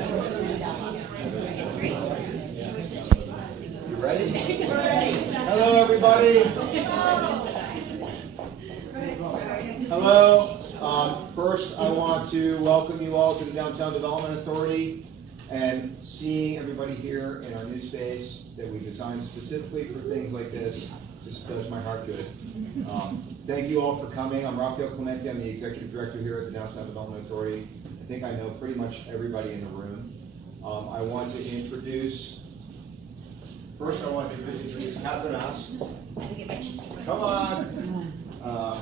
It's great. You ready? Hello, everybody. Hello. First, I want to welcome you all to the Downtown Development Authority, and seeing everybody here in our new space that we designed specifically for things like this just does my heart good. Thank you all for coming. I'm Raphael Clemente. I'm the Executive Director here at the Downtown Development Authority. I think I know pretty much everybody in the room. I want to introduce, first I want to introduce Catherine Ask. Come on. Hello.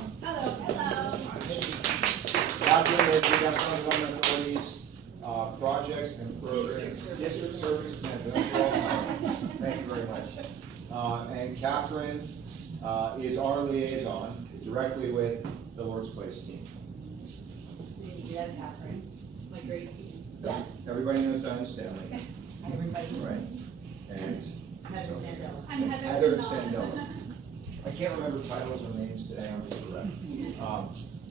Catherine is the Downtown Development Authority's projects and programs, district services manager. Thank you very much. And Catherine is our liaison directly with the Lord's Place team. Thank you, Catherine. My great team. Yes. Everybody knows Diane Stanley. Everybody. Right. And Heather Sandala. I'm Heather Sandala. I can't remember titles or names today, I'm just correct.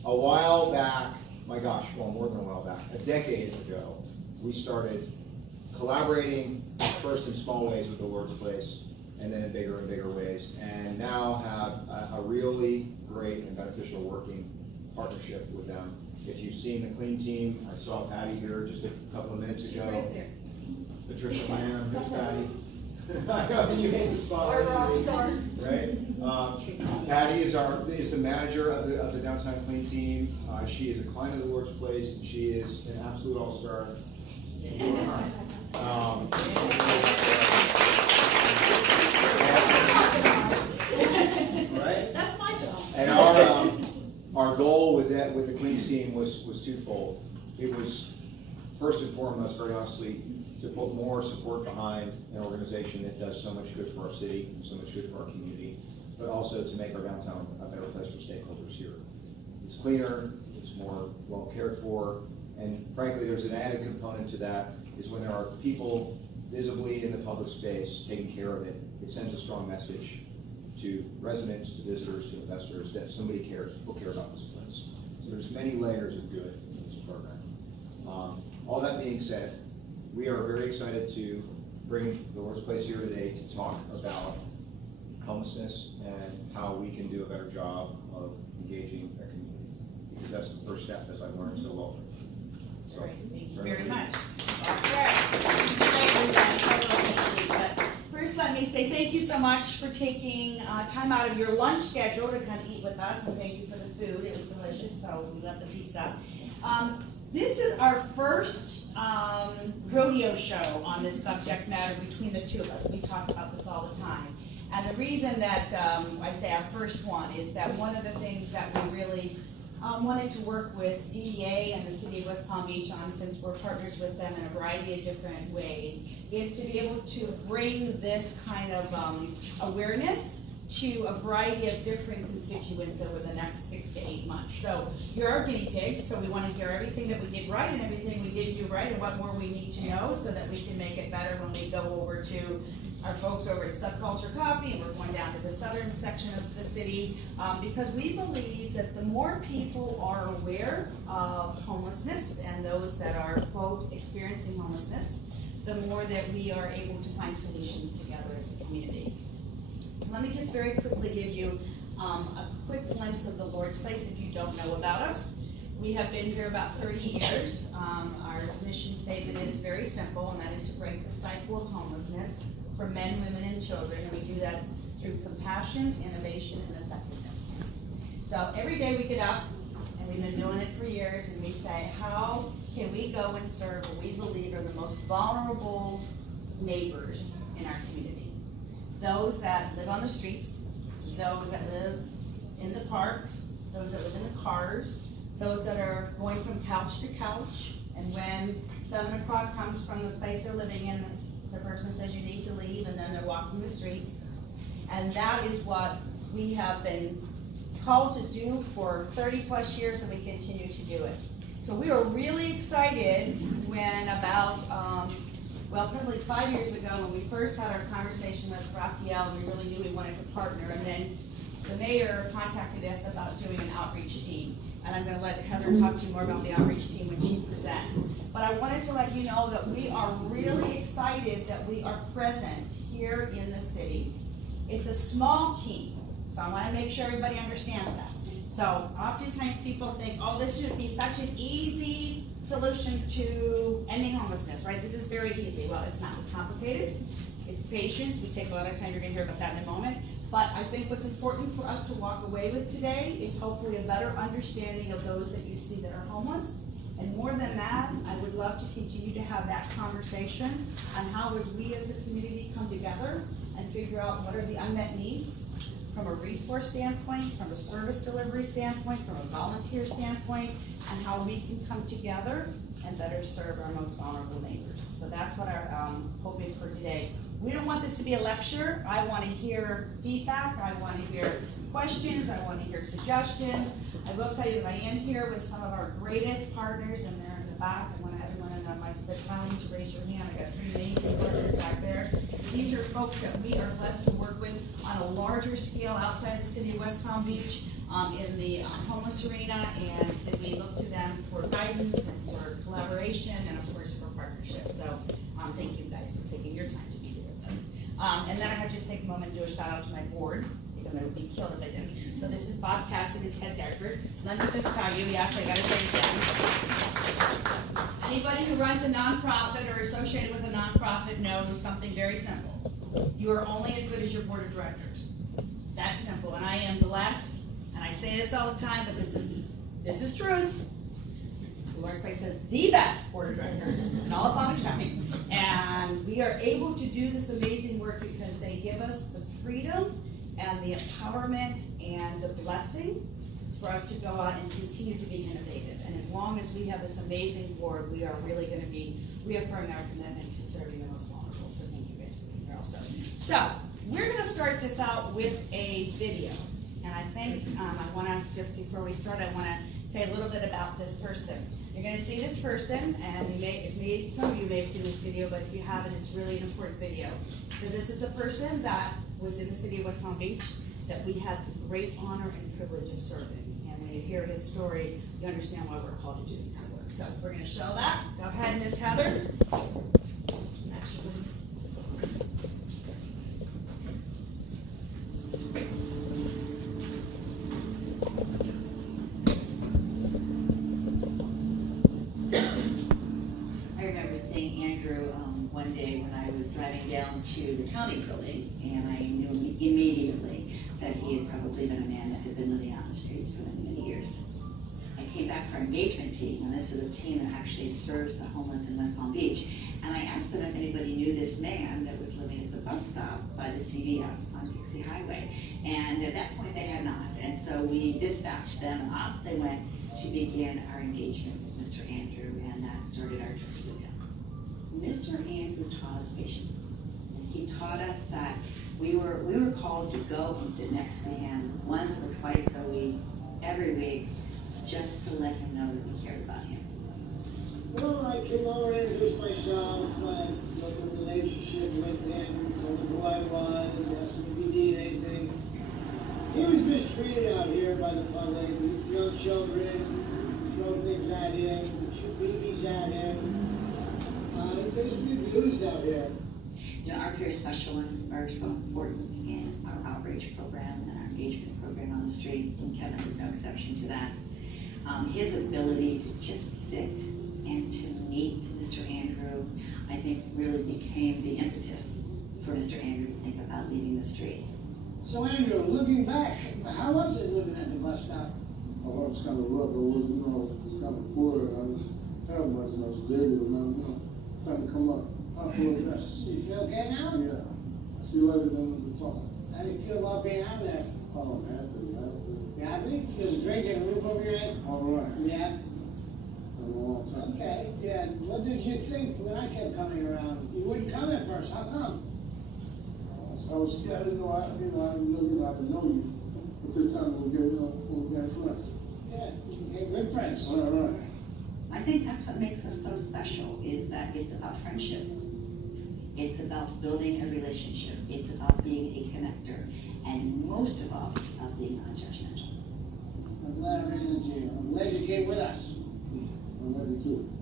A while back, my gosh, well, more than a while back, a decade ago, we started collaborating first in small ways with the Lord's Place, and then in bigger and bigger ways, and now have a really great and beneficial working partnership with them. If you've seen the clean team, I saw Patty here just a couple of minutes ago. Right there. Patricia Lamb, here's Patty. I know, you hate the spotlight. Our rock star. Right? Patty is the manager of the Downtown Clean Team. She is a client of the Lord's Place, and she is an absolute all-star. Right? That's my job. And our goal with the Clean Team was twofold. It was first and foremost, very honestly, to put more support behind an organization that does so much good for our city and so much good for our community, but also to make our downtown a better place for stakeholders here. It's cleaner, it's more well cared for, and frankly, there's an added component to that, is when there are people visibly in the public space taking care of it, it sends a strong message to residents, to visitors, to investors, that somebody cares, people care about this place. So there's many layers of good in this program. All that being said, we are very excited to bring the Lord's Place here today to talk about homelessness and how we can do a better job of engaging our community, because that's the first step, as I've learned so well. So, Great, thank you turn very it much. But first, let me say thank you so much for taking time out of your lunch schedule to come eat with us, and thank you for the food. It was delicious, so we love the pizza. This is our first rodeo show on this subject matter between the two of us. We talk about this all the time. And the reason that I say our first one is that one of the things that we really wanted to work with DDA and the City of West Palm Beach on, since we're partners with them in a variety of different ways, is to be able to bring this kind of awareness to a variety of different constituents over the next 6 to 8 months. So you're our guinea pigs, so we want to hear everything that we did right and everything we didn't do right, and what more we need to know so that we can make it better when we go over to our folks over at Subculture Coffee, and we're going down to the southern section of the city, because we believe that the more people are aware of homelessness and those that are, quote, experiencing homelessness, the more that we are able to find solutions together as a community. So let me just very quickly give you a quick glimpse of the Lord's Place if you don't know about us. We have been here about 30 years. Our mission statement is very simple, and that is to break the cycle of homelessness for men, women, and children, and we do that through compassion, innovation, and effectiveness. So every day we get up, and we've been doing it for years, and we say, how can we go and serve what we believe are the most vulnerable neighbors in our community? Those that live on the streets, those that live in the parks, those that live in the cars, those that are going from couch to couch, and when 7 o'clock comes from the place they're living in, the person says you need to leave, and then they're walking the streets. And that is what we have been called to do for 30 plus years, and we continue to do it. So we were really excited when about, probably 5 years ago, when we first had our conversation with Raphael, we really knew we wanted to partner, and then the mayor contacted us about doing an outreach team. and I'm gonna let Heather talk to you more about the outreach team when she presents. But I wanted to let you know that we are really excited that we are present here in the city. It's a small team, so I wanna make sure everybody understands that. So oftentimes people think, oh, this should be such an easy solution to ending homelessness, right? This is very easy. Well, it's not. It's complicated. It's patient. We take a lot of time. You're gonna hear about that in a moment. But I think what's important for us to walk away with today is hopefully a better understanding of those that you see that are homeless. And more than that, I would love to continue to have that conversation on how as we as a community come together and figure out what are the unmet needs from a resource standpoint, from a service delivery standpoint, from a volunteer standpoint, and how we can come together and better serve our most vulnerable neighbors. So that's what our hope is for today. We don't want this to be a lecture. I want to hear feedback. I want to hear questions. I want to hear suggestions. I will tell you that I am here with some of our greatest partners, and they're in the back. I want everyone in the county to raise your hand. I got 3 amazing partners back there. These are folks that we are blessed to work with on a larger scale outside the city of West Palm Beach in the homeless arena, and that we look to them for guidance and for collaboration and of course for partnership. So thank you guys for taking your time to be here with us. And then I have to just take a moment and do a shout out to my board, because I would be killed if I didn't. So this is Bob Cassidy and Ted Deckard. Let me just tell you, yes, I gotta thank them. Anybody who runs a nonprofit or associated with a nonprofit knows something very simple. You are only as good as your board of directors. It's that simple, and I am blessed, and I say this all the time, but this is truth. The Lord's Place says the best board of directors in all of Palm Beach County. And we are able to do this amazing work because they give us the freedom and the empowerment and the blessing for us to go out and continue to be innovative. And as long as we have this amazing board, we are really going to be reaffirming our commitment to serving the most vulnerable. So thank you guys for being here also. So we're going to start this out with a video. And I think I want to, just before we start, I want to tell you a little bit about this person. You're going to see this person, and some of you may have seen this video, but if you haven't, it's really an important video. Because this is the person that was in the city of West Palm Beach that we had the great honor and privilege of serving. And when you hear his story, you understand why we're called to do this kind of work. So we're going to show that. Go ahead, Miss Heather. One day when I was driving down to the county building, and I knew immediately that he had probably been a man that had been living out in the streets for many, many years. I came back for our engagement team, and this is a team that actually serves the homeless in West Palm Beach. And I asked them if anybody knew this man that was living at the bus stop by the CVS on Dixie Highway. And at that point they had not. And so we dispatched them, and off they went to begin our engagement with Mr. Andrew, and that started our trip with him. Mr. Andrew taught us patience. And he taught us that we were called to go and sit next to him once or twice a week, every week, just to let him know that we cared about him. Well, I came over and introduced myself, I built a relationship with him, told him who I was, asked him if he needed anything. He was mistreated out here by the public, young children, throw things at him, shoot BBs at him. Basically abused out here. You know, our peer specialists are so important in our outreach program and our engagement program on the streets, and Kevin is no exception to that. His ability to just sit and to meet Mr. Andrew, I think really became the impetus for Mr. Andrew to think about leaving the streets. So Andrew, looking back, how was it living at the bus stop? Oh, I was kind of rough. I was, kind of poor. I was having much, and I was dirty, and trying to come up. How cool is that? You feel okay now? Yeah. I see lighter than the top. How do you feel about being out there? Oh, I'm happy. You happy? Just drinking, a roof over your head? All right. Yeah. Been a long time. Okay, yeah. What did you think when I kept coming around? You wouldn't come at first. How come? I was scared. I didn't know. I didn't know you. Until the time we got friends. Yeah, you became good friends. All right. I think that's what makes us so special, is that it's about friendships. It's about building a relationship. It's about being a connector. And most of all, it's about being non-judgmental. I'm glad I ran into you. I'm glad you came with us. I'm ready too.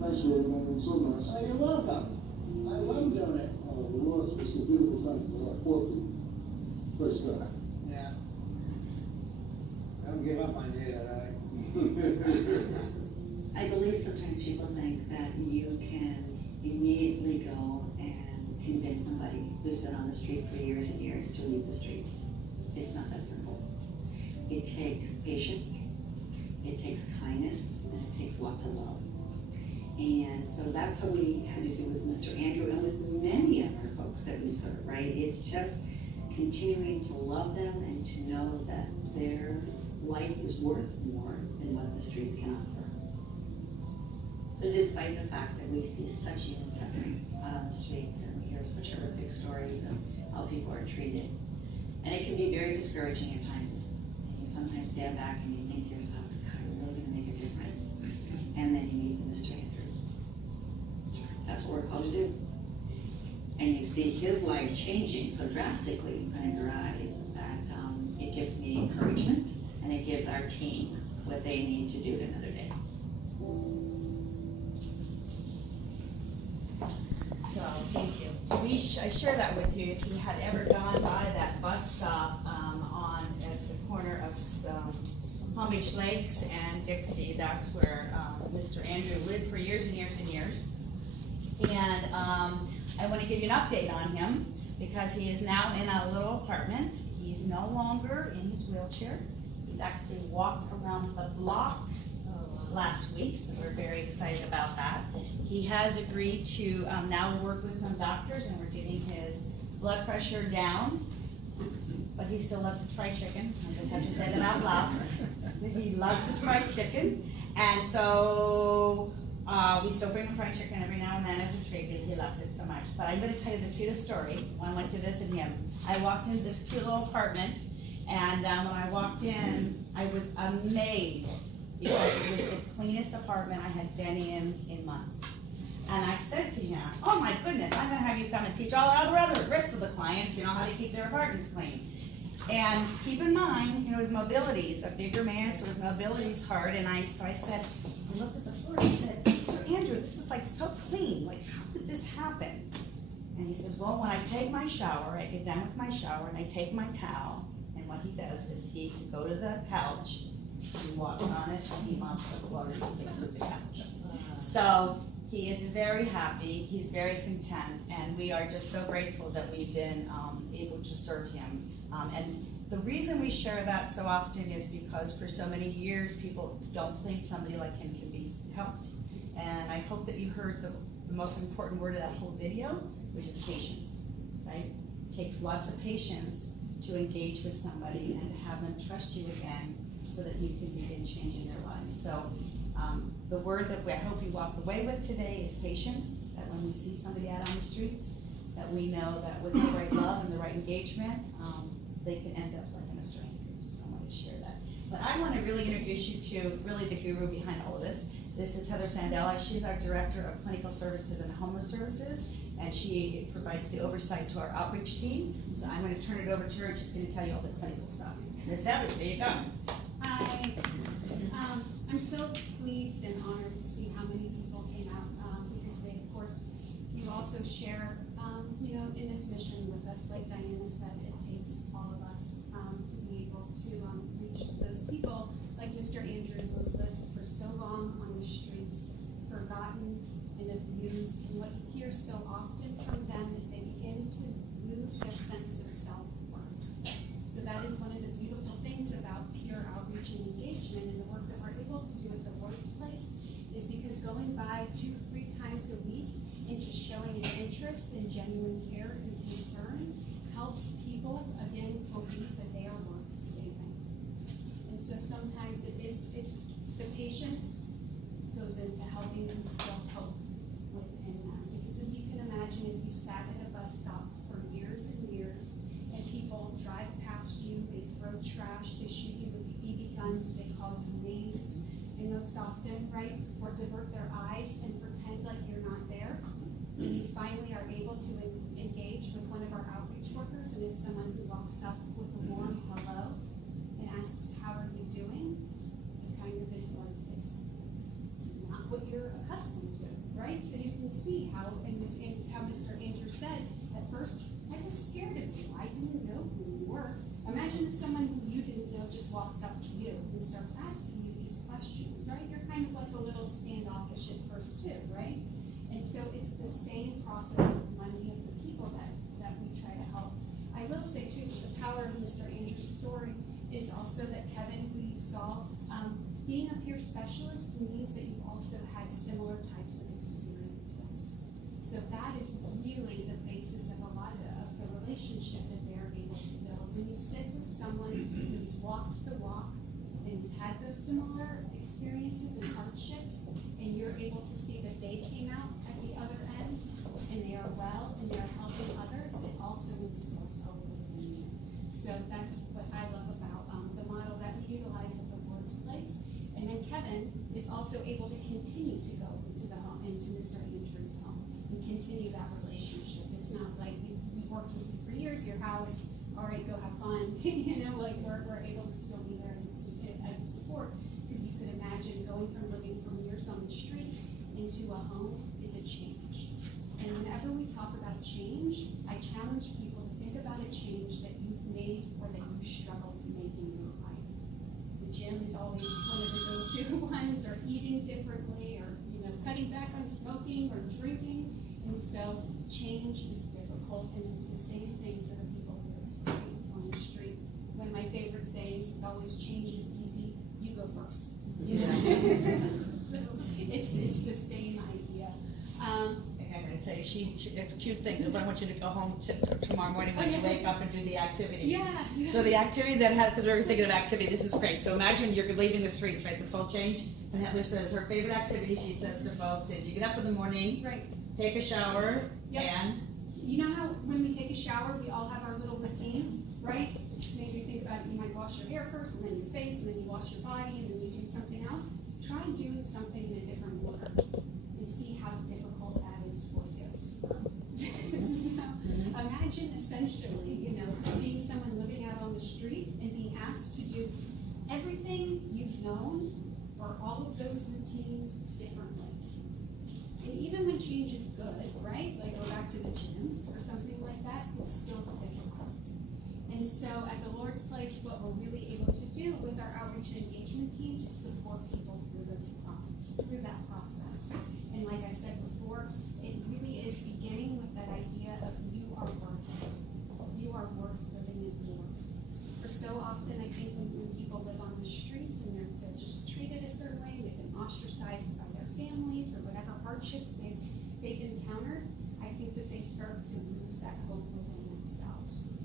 Thanks for remembering so much. Oh, you're welcome. I love doing it. The Lord, it's a beautiful thing for our poor people. Praise God. Yeah. I don't give up on you yet, all right? I believe sometimes people think that you can immediately go and convince somebody who's been on the street for years and years to leave the streets. It's not that simple. It takes patience, it takes kindness, and it takes lots of love. And so that's what we had to do with Mr. Andrew and with many of our folks that we serve, right? It's just continuing to love them and to know that their life is worth more than what the streets can offer. So despite the fact that we see such human suffering out on the streets and we hear such horrific stories of how people are treated, and it can be very discouraging at times. And you sometimes stand back and you think to yourself, God, we're really gonna make a difference. And then you meet Mr. Andrews. That's what we're called to do. And you see his life changing so drastically in front of your eyes that it gives me encouragement and it gives our team what they need to do another day. So, thank you. So I share that with you. If you had ever gone by that bus stop at the corner of Palm Beach Lakes and Dixie, that's where Mr. Andrew lived for years and years and years. And I want to give you an update on him because he is now in a little apartment. He's no longer in his wheelchair. He's actually walked around the block last week, so we're very excited about that. He has agreed to now work with some doctors, and we're getting his blood pressure down, but he still loves his fried chicken. I just have to say that out loud. He loves his fried chicken, and so we still bring him fried chicken every now and then as a treat because he loves it so much. But I'm going to tell you the cutest story. When I went to visit him, I walked into this cute little apartment, and when I walked in, I was amazed because it was the cleanest apartment I had been in months. And I said to him, oh my goodness, I'm gonna have you come and teach all our other rest of the clients, how to keep their apartments clean. And keep in mind, his mobility is a bigger man, so his mobility is hard. And I said, I looked at the floor and I said, Mr. Andrew, this is like so clean. Like, how did this happen? And he says, well, when I take my shower, I get done with my shower and I take my towel. And what he does is he go to the couch, he walks on it, and he mops the floors and gets to the couch. So he is very happy, he's very content, and we are just so grateful that we've been able to serve him. And the reason we share that so often is because for so many years, people don't think somebody like him can be helped. And I hope that you heard the most important word of that whole video, which is patience, right? It takes lots of patience to engage with somebody and to have them trust you again so that you can begin changing their lives. So the word that I hope you walk away with today is patience, that when we see somebody out on the streets, that we know that with the right love and the right engagement, they can end up like Mr. Andrew. So I want to share that. But I want to really introduce you to really the guru behind all of this. This is Heather Sandala. She's our Director of Clinical Services and Homeless Services, and she provides the oversight to our outreach team. So I'm going to turn it over to her, and she's going to tell you all the clinical stuff. Miss Heather, there you go. Hi. I'm so pleased and honored to see how many people came out because they, of course, you also share, in this mission with us. Like Diana said, it takes all of us to be able to reach those people like Mr. Andrew who have lived for so long on the streets, forgotten and abused. And what you hear so often from them is they begin to lose their sense of self-worth. So that is one of the beautiful things about peer outreach and engagement and the work that we're able to do at the Lord's Place is because going by 2-3 times a week and just showing an interest and genuine care and concern helps people again believe that they are worth saving. And so sometimes it's the patience goes into helping them still hope within them. Because as you can imagine, if you sat at a bus stop for years and years and people drive past you, they throw trash, they shoot you with BB guns, they call you names, and most often, right, or divert their eyes and pretend like you're not there. And you finally are able to engage with one of our outreach workers, and it's someone who walks up with a warm hello and asks, how are you right? So you can see how, how Mr. Andrews said, at first, I was scared of you. I didn't know who you were. Imagine if someone who you didn't know just walks up to you and starts asking you these questions, right? You're kind of like a little standoffish at first too, right? And so it's the same process of many of the people that we try to help. I will say too, the power of Mr. Andrews' story is also that Kevin, who you saw, being a peer specialist means that you've also had similar types of experiences. So that is really the basis of a lot of the relationship that they're able to build. When you sit with someone who's walked the walk and has had those similar experiences and hardships, and you're able to see that they came out at the other end, and they are well, and they're helping others, it also instills hope within you. So that's what I love about the model that we utilize at the Lord's Place. And then Kevin is also able to continue to go into the home, into Mr. Andrews' home, and continue that relationship. It's not like we've worked with you for years, your house, all right, go have fun. You know, like we're able to still be there as a support, because you could imagine going from living from years on the street into a home is a change. And whenever we talk about change, I challenge people to think about a change that you've made or that you struggle to make in your life. The gym is always one of the go-to ones, or eating differently, or cutting back on smoking or drinking. And so change is difficult, and it's the same thing for the people who experience on the street. One of my favorite sayings is always, change is easy, you go first. You know? So it's the same idea. I'm gonna tell you, it's a cute thing, I want you to go home tomorrow morning when you wake up and do the activity. Yeah. So the activity because we were thinking of activity, this is great. So imagine you're leaving the streets, right, this whole change, and Heather says her favorite activity, she says to folks, is you get up in the morning, Right. take a shower, Yep. and You know how when we take a shower, we all have our little routine, right? Maybe think about it, you might wash your hair first, and then your face, and then you wash your body, and then you do something else. Try doing something in a different order, and see how difficult that is for you. So, imagine essentially, being someone living out on the streets and being asked to do everything you've known, or all of those routines differently. And even when change is good, right? Like go back to the gym or something like that, it's still difficult. And so at the Lord's Place, what we're really able to do with our outreach and engagement team is support people through that process. And like I said before, it really is beginning with that idea of you are worth it. You are worth living indoors. For so often, I think when people live on the streets and they're just treated a certain way, they've been ostracized by their families or whatever hardships they've encountered, I think that they start to lose that hope within themselves.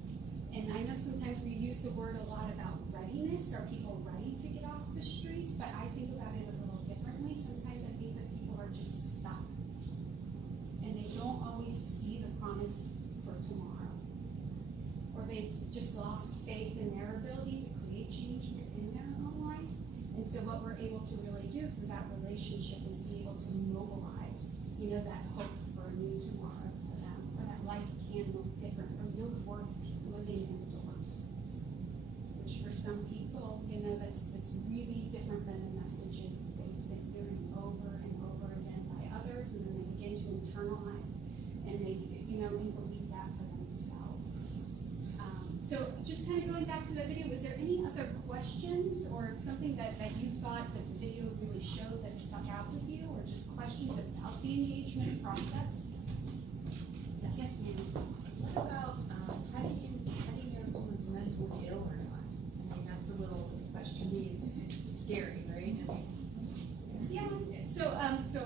And I know sometimes we use the word a lot about readiness. Are people ready to get off the streets? But I think about it a little differently. Sometimes I think that people are just stuck. And they don't always see the promise for tomorrow. Or they've just lost faith in their ability to create change within their own life. And so what we're able to really do through that relationship is be able to mobilize, that hope for a new tomorrow for them, or that life can look different, or you're worth living indoors. Which for some people, that's really different than the messages that they've been hearing over and over again by others, and then they begin to internalize and they, and believe that for themselves. So just kind of going back to the video, was there any other questions or something that you thought that the video really showed that stuck out with you, or just questions about the engagement process? Yes, ma'am. What about, how do you know if someone's mentally ill or not? I mean, that's a little question. It's scary, right? Yeah, so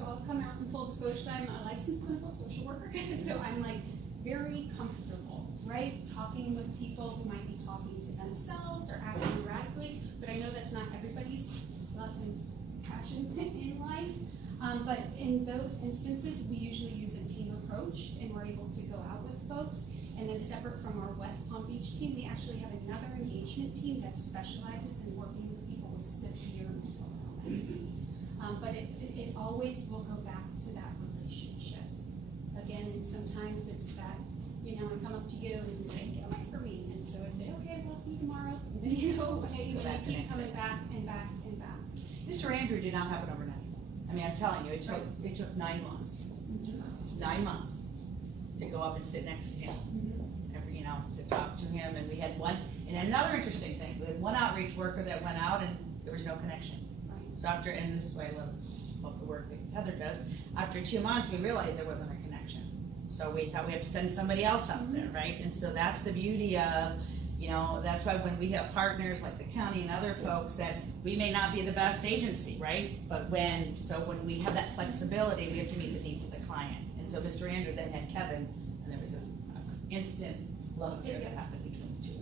I'll come out in full disclosure that I'm a licensed clinical social worker, so I'm very comfortable, right? Talking with people who might be talking to themselves or acting erratically, but I know that's not everybody's love and passion in life. But in those instances, we usually use a team approach, and we're able to go out with folks. And then separate from our West Palm Beach team, we actually have another engagement team that specializes in working with people with severe mental illness. But it always will go back to that relationship. Again, and sometimes it's that, I come up to you and you say, get away from me. And so I say, okay, we'll see you tomorrow. And then you go away, and you keep coming back and back and back. Mr. Andrew did not have it overnight. I mean, I'm telling you, it took 9 months. 9 months to go up and sit next to him. You know, to talk to him, and we had one, and another interesting thing, we had one outreach worker that went out and there was no connection. So after, and this is why I love the work that Heather does, after 2 months, we realized there wasn't a connection. So we thought we had to send somebody else out there, right? And so that's the beauty of, you know, that's why when we have partners like the county and other folks, that we may not be the best agency, right? But when we have that flexibility, we have to meet the needs of the client. And so Mr. Andrew then had Kevin, and there was an instant love affair that happened between the two.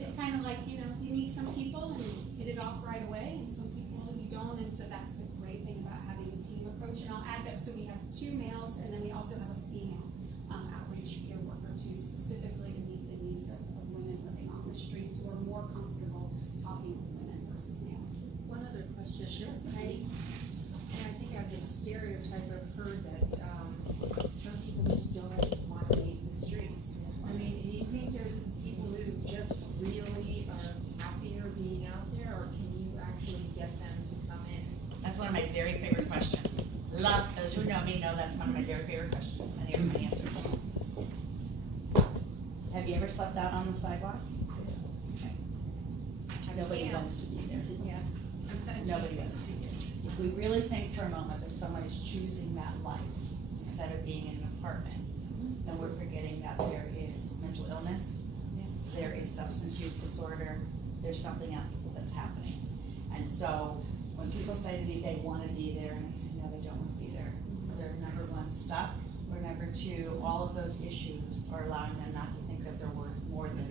It's kind of like, you know, you meet some people and you hit it off right away, and some people you don't, and so that's the great thing about having a team approach. And I'll add that, so we have 2 males, and then we also have a female outreach peer worker too, specifically to meet the needs of women living on the streets who are more comfortable talking with women versus males. One other question. Sure. I think I have this stereotype I've heard that, some people just don't want to leave the streets. I mean, do you think there's people who just really are happier being out there, or can you actually get them to come in? That's one of my very favorite questions. Love, those who know me know that's one of my very favorite questions, and here's my answer. Have you ever slept out on the sidewalk? Okay. Nobody wants to be there. Yeah. Nobody wants to be there. If we really think for a moment that someone is choosing that life instead of being in an apartment, then we're forgetting that there is mental illness, there is substance use disorder, there's something else that's happening. And so when people say to me they want to be there, and I say no, they don't want to be there, they're number one stuck, or number two, all of those issues are allowing them not to think that they're worth more than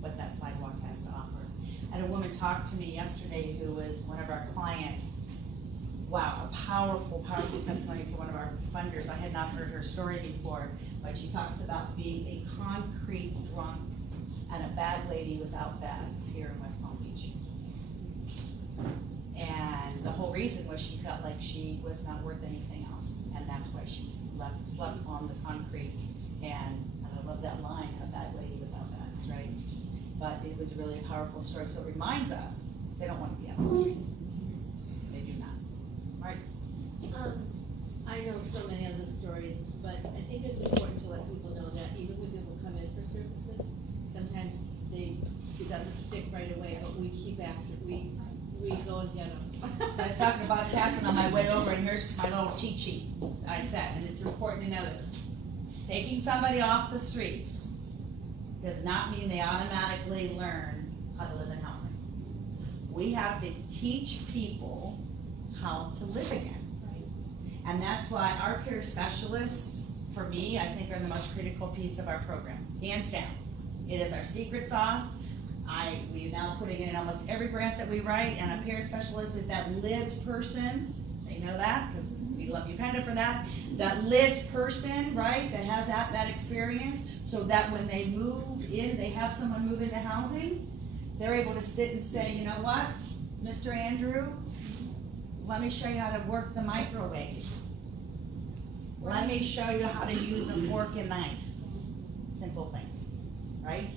what that sidewalk has to offer. I had a woman talk to me yesterday who was one of our clients. Wow, a powerful, powerful testimony for one of our funders. I had not heard her story before, but she talks about being a concrete drunk and a bad lady without bags here in West Palm Beach. And the whole reason was she felt like she was not worth anything else, and that's why she slept on the concrete. And I love that line, a bad lady without bags, right? But it was a really powerful story, so it reminds us they don't want to be out on the streets. They do not, right? I know so many of the stories, but I think it's important to let people know that even when people come in for services, sometimes it doesn't stick right away, but we keep after, we go and get them. So I was talking about cats, and on my way over, and here's my little cheat sheet I said, and it's important to know this. Taking somebody off the streets does not mean they automatically learn how to live in housing. We have to teach people how to live again. And that's why our peer specialists, for me, I think are the most critical piece of our program, hands down. It is our secret sauce. We're now putting it in almost every grant that we write, and a peer specialist is that lived person. They know that, because we love you, Panda, for that. That lived person, right, that has that experience, so that when they move in, they have someone move into housing, they're able to sit and say, you know what, Mr. Andrew, let me show you how to work the microwave. Let me show you how to use a fork and knife. Simple things, right?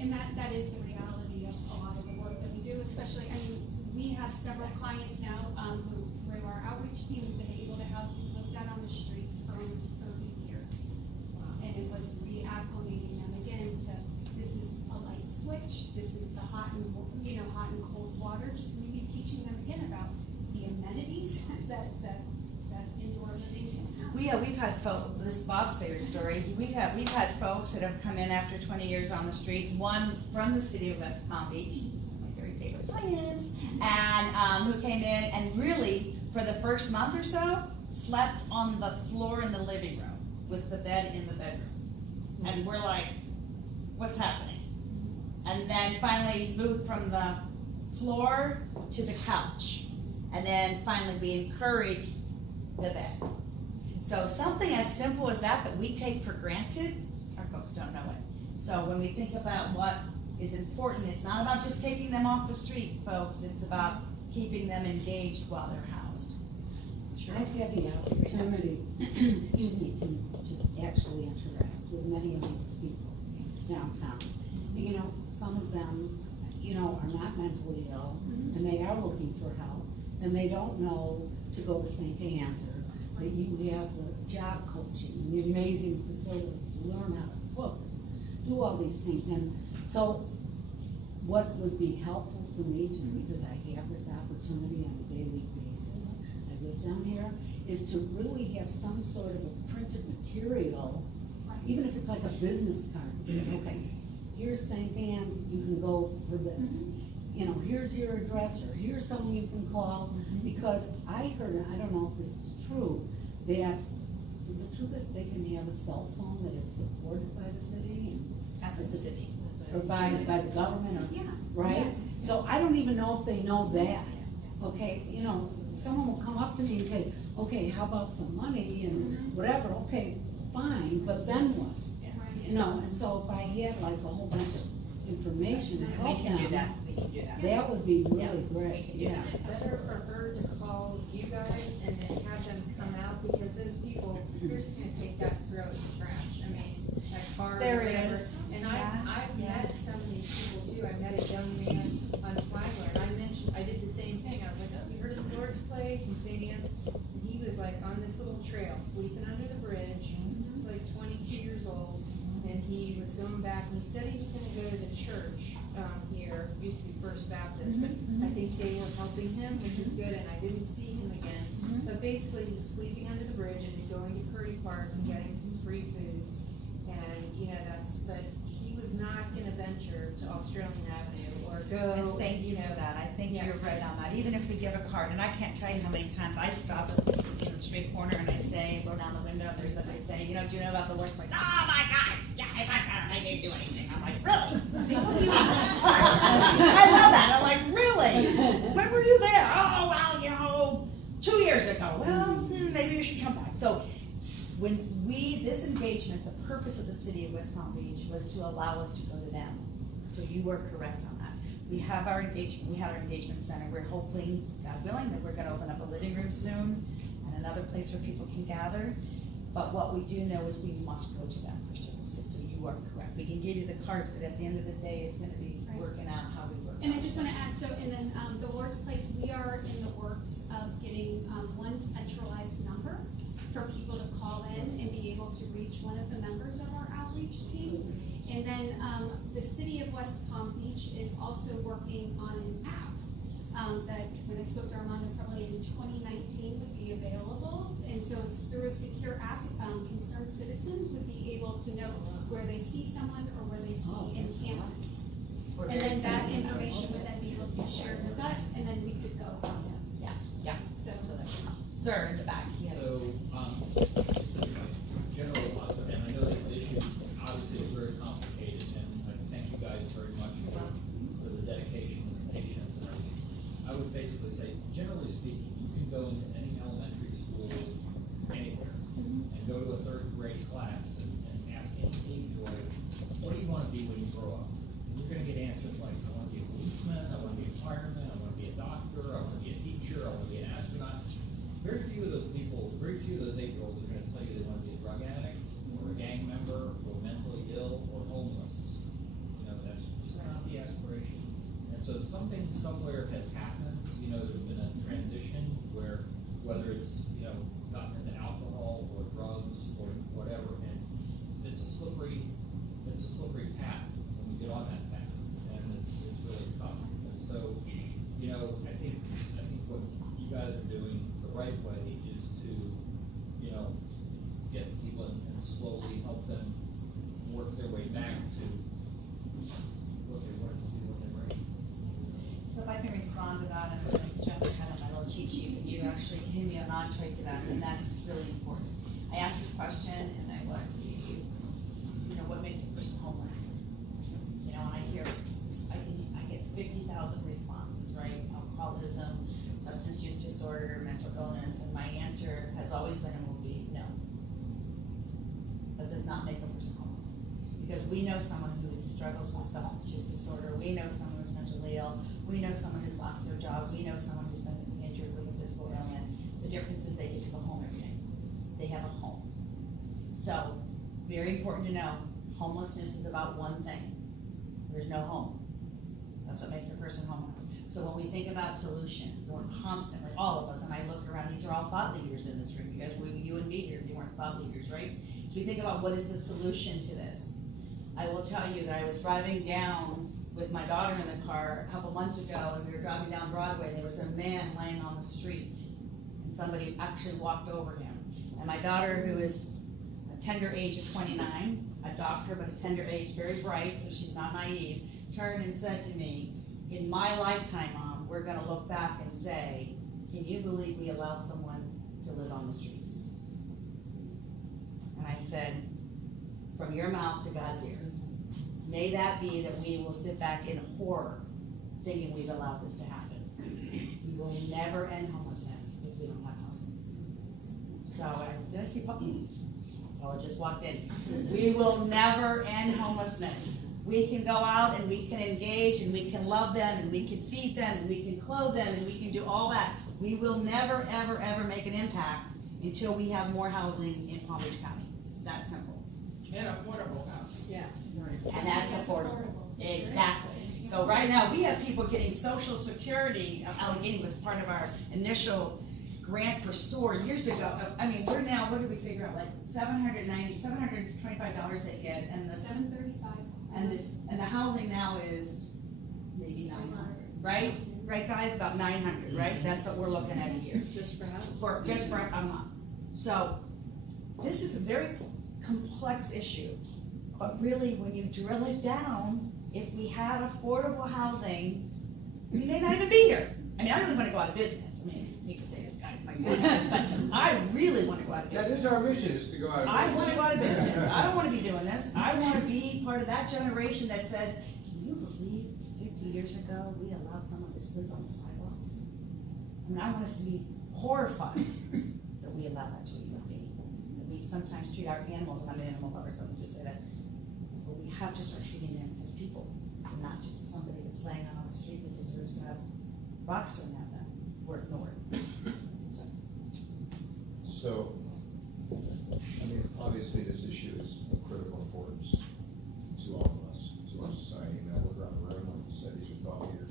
And that is the reality of a lot of the work that we do, especially, I mean, we have several clients now, who through our outreach team, we've been able to house who lived out on the streets for almost 30 years. And it was reacclimating them again to, this is a light switch, this is the hot and cold water, just maybe teaching them again about the amenities that indoor living can have. We've had folks, this is Bob's favorite story, we've had folks that have come in after 20 years on the street, one from the city of West Palm Beach, my very favorite clients, and who came in and really, for the first month or so, slept on the floor in the living room with the bed in the bedroom. And we're like, what's happening? And then finally moved from the floor to the couch. And then finally we encouraged the bed. So something as simple as that we take for granted, our folks don't know it. So when we think about what is important, it's not about just taking them off the street, folks. It's about keeping them engaged while they're housed. Sure. I've had the opportunity, excuse me, to just actually interact with many of these people downtown. You know, some of them, you know, are not mentally ill, and they are looking for help, and they don't know to go to St. Anne's, or that you have the job coaching, and the amazing facility to learn how to cook, do all these things. And so what would be helpful for me, just because I have this opportunity on a daily basis, I live down here, is to really have some sort of a printed material, even if it's like a business card, that says, okay, here's St. Anne's, you can go for this. You know, here's your address, or here's someone you can call, because I heard, I don't know if this is true, that, is it true that they can have a cell phone that it's supported by the city? At the city. Or by the government, or, Yeah. right? So I don't even know if they know that, okay? You know, someone will come up to me and say, okay, how about some money and whatever, okay, fine, but then what? You know, and so if I had like a whole bunch of information to We help can do them, that, we can do that. that would be really great, yeah. Isn't it better for her to call you guys and then have them come out, because those people, they're just gonna take that and throw it in the trash, I mean, that car or There whatever. is, And yeah, I've yeah. met some of these people too, I met a young man on Flagler, and I did the same thing, I was like, oh, you heard of the Lord's Place in St. Anne's? And he was like on this little trail, sleeping under the bridge, he was like 22 years old, and he was going back, and he said he was gonna go to the church, here, used to be First Baptist, but I think they were helping him, which was good, and I didn't see him again. But basically, he was sleeping under the bridge and then going to Curry Park and getting some free food, and, you know, but he was not gonna venture to Australian Avenue or go. And thank you know, for that, I think you're Yes. right on that, even if we give a card, and I can't tell you how many times I stop in the street corner and I say, roll down the window, and there's that I say, you know, do you know about the Lord's Place? Oh my gosh, yeah, I didn't do anything, I'm like, really? I love that, I'm like, really? When were you there? Oh, well, you know, 2 years ago, well, maybe you should come back. So, when this engagement, the purpose of the city of West Palm Beach was to allow us to go to them. So you were correct on that. We have our engagement center. We're hoping, God willing, that we're gonna open up a living room soon and another place where people can gather. But what we do know is we must go to them for services, so you are correct. We can give you the cards, but at the end of the day, it's gonna be working out how we work. And I just wanna add, so, and then, the Lord's Place, we are in the works of getting, one centralized number for people to call in and be able to reach one of the members of our outreach team. And then, the city of West Palm Beach is also working on an app, that, when I spoke to Armando, probably in 2019 would be available. And so it's through a secure app, concerned citizens would be able to know where they see someone or where they see encampments. And then that information would then be able to be shared with us, and then we could go from there. Yeah, So, that's, sir, in the back, yeah. So, general, and I know that the issue obviously is very complicated, and I thank you guys very much for the dedication and the patience and everything. I would basically say, generally speaking, you can go into any elementary school anywhere and go to a third grade class and ask any boy, what do you want to be when you grow up? And you're gonna get answers like, I want to be a policeman, I want to be a fireman, I want to be a doctor, I want to be a teacher, I want to be an astronaut. Very few of those people, very few of those 8-year-olds are gonna tell you they want to be a drug addict, or a gang member, or mentally ill, or homeless. You know, that's just not the aspiration. And so something somewhere has happened, you know, there's been a transition where, whether it's, you know, gotten into alcohol, or drugs, or whatever, and it's a slippery path when we get on that path, and it's really tough. And so, you know, I think what you guys are doing the right way is to, you know, get people and slowly help them work their way back to what they want to do when they're ready. So if I can respond to that, and I'm gonna jump ahead of my little cheat sheet, but you actually gave me an entree to that, and that's really important. I asked this question, and I went, you know, what makes a person homeless? You know, and I hear, I get 50,000 responses, right? Alcoholism, substance use disorder, mental illness, and my answer has always been and will be no. That does not make a person homeless. Because we know someone who struggles with substance use disorder, we know someone who's mentally ill, we know someone who's lost their job, we know someone who's been injured with a physical ailment. The difference is they get to go home every day. They have a home. So, very important to know, homelessness is about one thing. There's no home. That's what makes a person homeless. So when we think about solutions, we're constantly, all of us, and I look around, these are all thought leaders in this room, you guys, you and me here, you weren't thought leaders, right? So we think about what is the solution to this. I will tell you that I was driving down with my daughter in the car a couple months ago, and we were driving down Broadway, and there was a man laying on the street, and somebody actually walked over him. And my daughter, who is a tender age of 29, a doctor, but a tender age, very bright, so she's not naive, turned and said to me, in my lifetime, Mom, we're gonna look back and say, can you believe we allowed someone to live on the streets? And I said, from your mouth to God's ears, may that be that we will sit back in horror thinking we've allowed this to happen. We will never end homelessness if we don't have housing. So, did I see Paula? Paula just walked in. We will never end homelessness. We can go out and we can engage and we can love them and we can feed them and we can clothe them and we can do all that. We will never, ever, ever make an impact until we have more housing in Palm Beach County. It's that simple. And affordable housing. Yeah. And that's affordable. Exactly. So right now, we have people getting Social Security. Allegheny was part of our initial grant for SOAR years ago. I mean, we're now, what did we figure out, like $725 they get, and the $735. and the housing now is maybe 900, right? Right, guys, about 900, right? That's what we're looking at a year. Just for housing? Just for a month. So, this is a very complex issue, but really, when you drill it down, if we had affordable housing, we may not even be here. I mean, I really wanna go out of business. I mean, you can say this guy's my business, but I really wanna go out of business. That is our mission, is to go out of business. I wanna go out of business. I don't wanna be doing this. I wanna be part of that generation that says, can you believe 50 years ago, we allowed someone to sleep on the sidewalks? I mean, I want us to be horrified that we allow that to a human being. That we sometimes treat our animals, and I'm an animal lover, so I'm just say that, but we have to start treating them as people, and not just somebody that's laying out on the street that deserves to have rocks thrown at them or ignored. So, I mean, obviously, this issue is of critical importance to all of us, to our society. And I look around the room, like you said, these are thought leaders.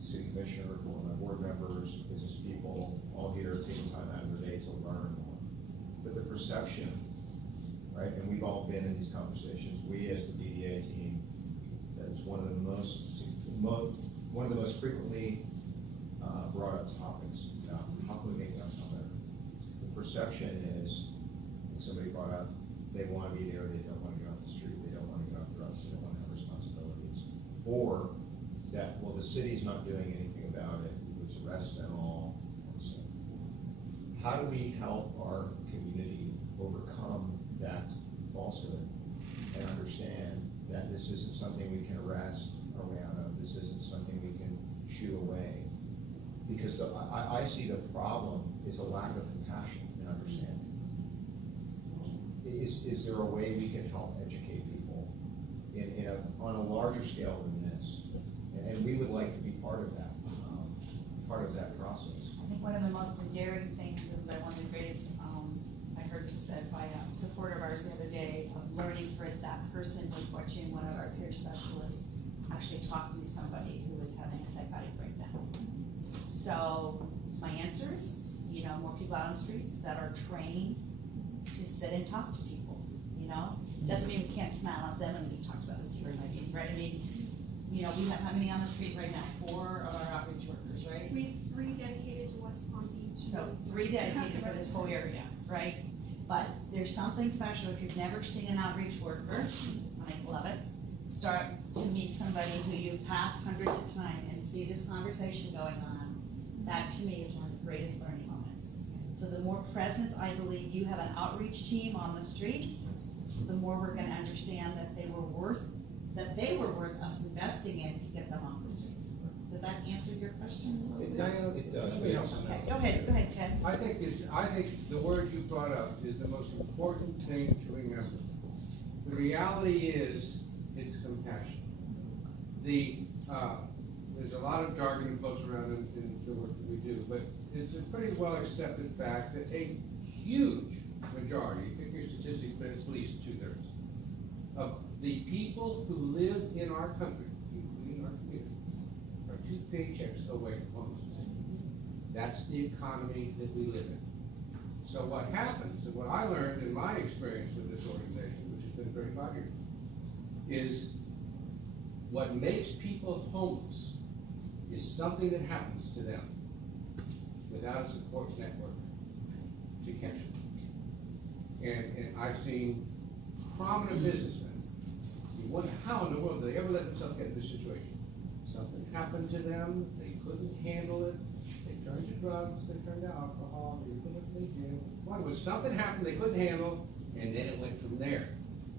City commissioner, one of my board members, business people, all here taking time out of their day to learn more. But the perception, right, and we've all been in these conversations, we as the DDA team, that is one of the most frequently brought up topics. How can we make downtown better? The perception is, somebody brought up, they want to be there, they don't want to get off the street, they don't want to get off drugs, they don't want to have responsibilities. Or that, well, the city's not doing anything about it, let's arrest them all. So, how do we help our community overcome that falsehood and understand that this isn't something we can arrest our way out of, this isn't something we can shoo away? Because I see the problem is a lack of compassion and understanding. Is there a way we can help educate people on a larger scale than this? And we would like to be part of that process. I think one of the most endearing things, and one of the greatest, I heard this said by a supporter of ours the other day, of learning for it, that person was watching one of our peer specialists actually talking to somebody who was having a psychotic breakdown. So my answer is, more people out on the streets that are trained to sit and talk to people, Doesn't mean we can't smile at them, and we've talked about this here, right? I mean, we have how many on the street right now? 4 of our outreach workers, right? We have 3 dedicated to West Palm Beach. So 3 dedicated for this whole area, right? But there's something special if you've never seen an outreach worker, I love it, start to meet somebody who you've passed hundreds of times and see this conversation going on. That to me is one of the greatest learning moments. So the more presence I believe you have an outreach team on the streets, the more we're gonna understand that they were worth us investing in to get them off the streets. Does that answer your question? It does. Okay, go ahead, Ted. I think the word you brought up is the most important thing to remember. The reality is, it's compassion. There's a lot of jargon that floats around in the work that we do, but it's a pretty well accepted fact that a huge majority, pick your statistics, but it's at least 2/3, of the people who live in our country, including our community, are 2 paychecks away from homelessness. That's the economy that we live in. So what happens, and what I learned in my experience with this organization, which has been 35 years, is what makes people homeless is something that happens to them without a support network to catch them. And I've seen prominent businessmen, you wonder how in the world did they ever let themselves get in this situation? Something happened to them, they couldn't handle it, they turned to drugs, they turned to alcohol, they put up in jail. One was something happened they couldn't handle, and then it went from there.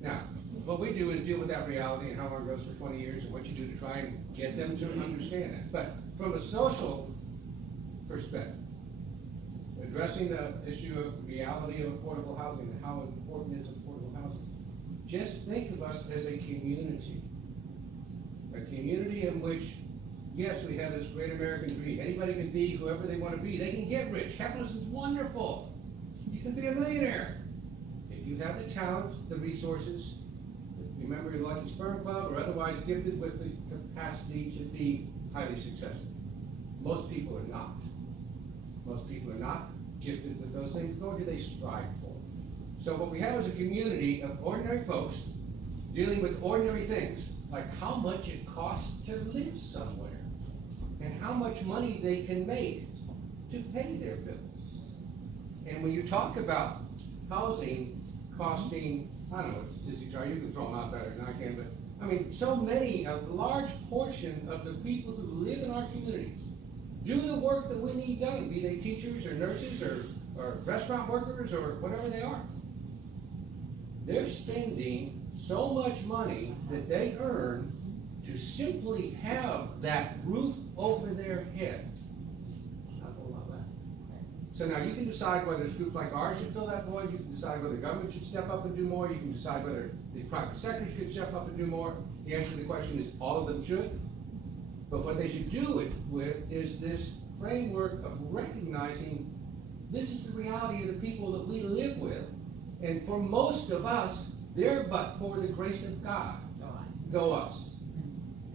Now, what we do is deal with that reality and how long it goes for 20 years and what you do to try and get them to understand that. But from a social perspective, addressing the issue of reality of affordable housing and how important is affordable housing, just think of us as a community in which, yes, we have this great American dream. Anybody can be whoever they want to be. They can get rich. Capitalism is wonderful. You can be a millionaire. If you have the talent, the resources, remember your Lucky Sperm Club, or otherwise gifted with the capacity to be highly successful. Most people are not. Most people are not gifted with those things, nor do they strive for. So what we have is a community of ordinary folks dealing with ordinary things, like how much it costs to live somewhere, and how much money they can make to pay their bills. And when you talk about housing costing, I don't know what statistics are, you can throw them out better than I can, but I mean, so many, a large portion of the people who live in our communities do the work that we need done, be they teachers or nurses or restaurant workers or whatever they are. They're spending so much money that they earn to simply have that roof over their head. Not a whole lot left. So now you can decide whether groups like ours should fill that void, you can decide whether the government should step up and do more, you can decide whether the private sector should step up and do more. The answer to the question is all of them should. But what they should do it with is this framework of recognizing this is the reality of the people that we live with. And for most of us, they're but for the grace of God. Go us.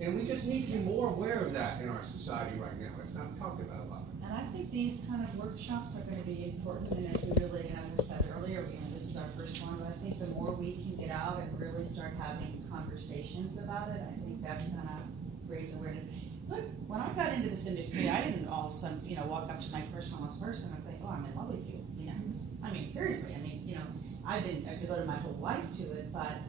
And we just need to be more aware of that in our society right now. It's not talked about a lot. And I think these kind of workshops are gonna be important, and as we really, as I said earlier, this is our first one, but I think the more we can get out and really start having conversations about it, I think that's gonna raise awareness. Look, when I got into this industry, I didn't all of a sudden, walk up to my first homeless person and think, oh, I'm in love with you, I mean, seriously, I've devoted my whole life to it, but,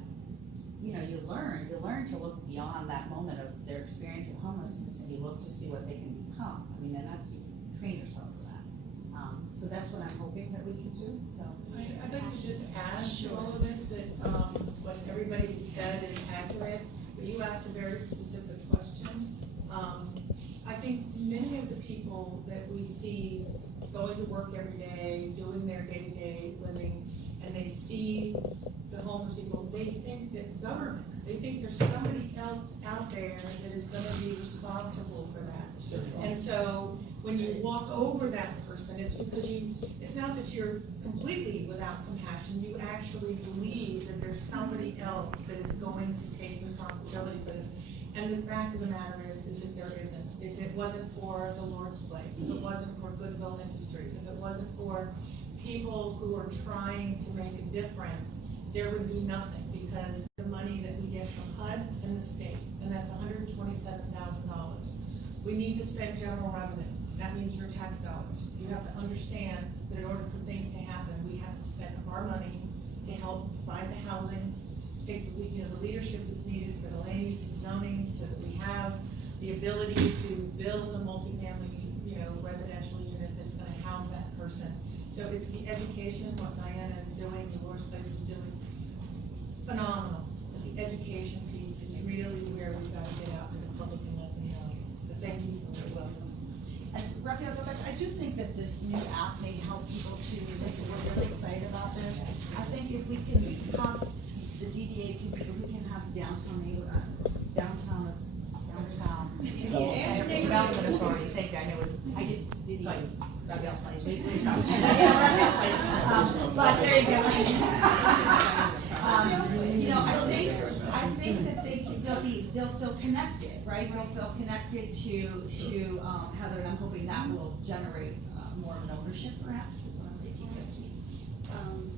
you learn to look beyond that moment of their experience of homelessness, and you look to see what they can become. And that's, you train yourself for that. So that's what I'm hoping that we can do, so. I'd like to just add to all of this that, what everybody has said is accurate, but you asked a very specific question. I think many of the people that we see going to work every day, doing their day-to-day living, and they see the homeless people, they think that government, they think there's somebody else out there that is gonna be responsible for that. And so when you walk over that person, it's because it's not that you're completely without compassion, you actually believe that there's somebody else that is going to take responsibility for this. And the fact of the matter is that there isn't. If it wasn't for the Lord's place, if it wasn't for Goodwill Industries, if it wasn't for people who are trying to make a difference, there would be nothing, because the money that we get from HUD and the state, and that's $127,000. We need to spend general revenue. That means your tax dollars. You have to understand that in order for things to happen, we have to spend our money to help provide the housing, take the leadership that's needed for the land use and zoning, so that we have the ability to build a multifamily, residential unit that's going to house that person. So it's the education, what Diana is doing, the Lord's Place is doing, phenomenal. But the education piece is really where we've got to get out to the public and let them know. But thank you for your welcome. And Raphael, I do think that this new app may help people too, because we're really excited about this. I think if we can have the DDA computer, we can have downtown Development Authority, thank you, I just did like Raphael's place, we saw. But there you go. I think think that they'll feel connected, right? They'll feel connected to Heather, and I'm hoping that will generate more of an ownership perhaps, is what I'm thinking. That's me.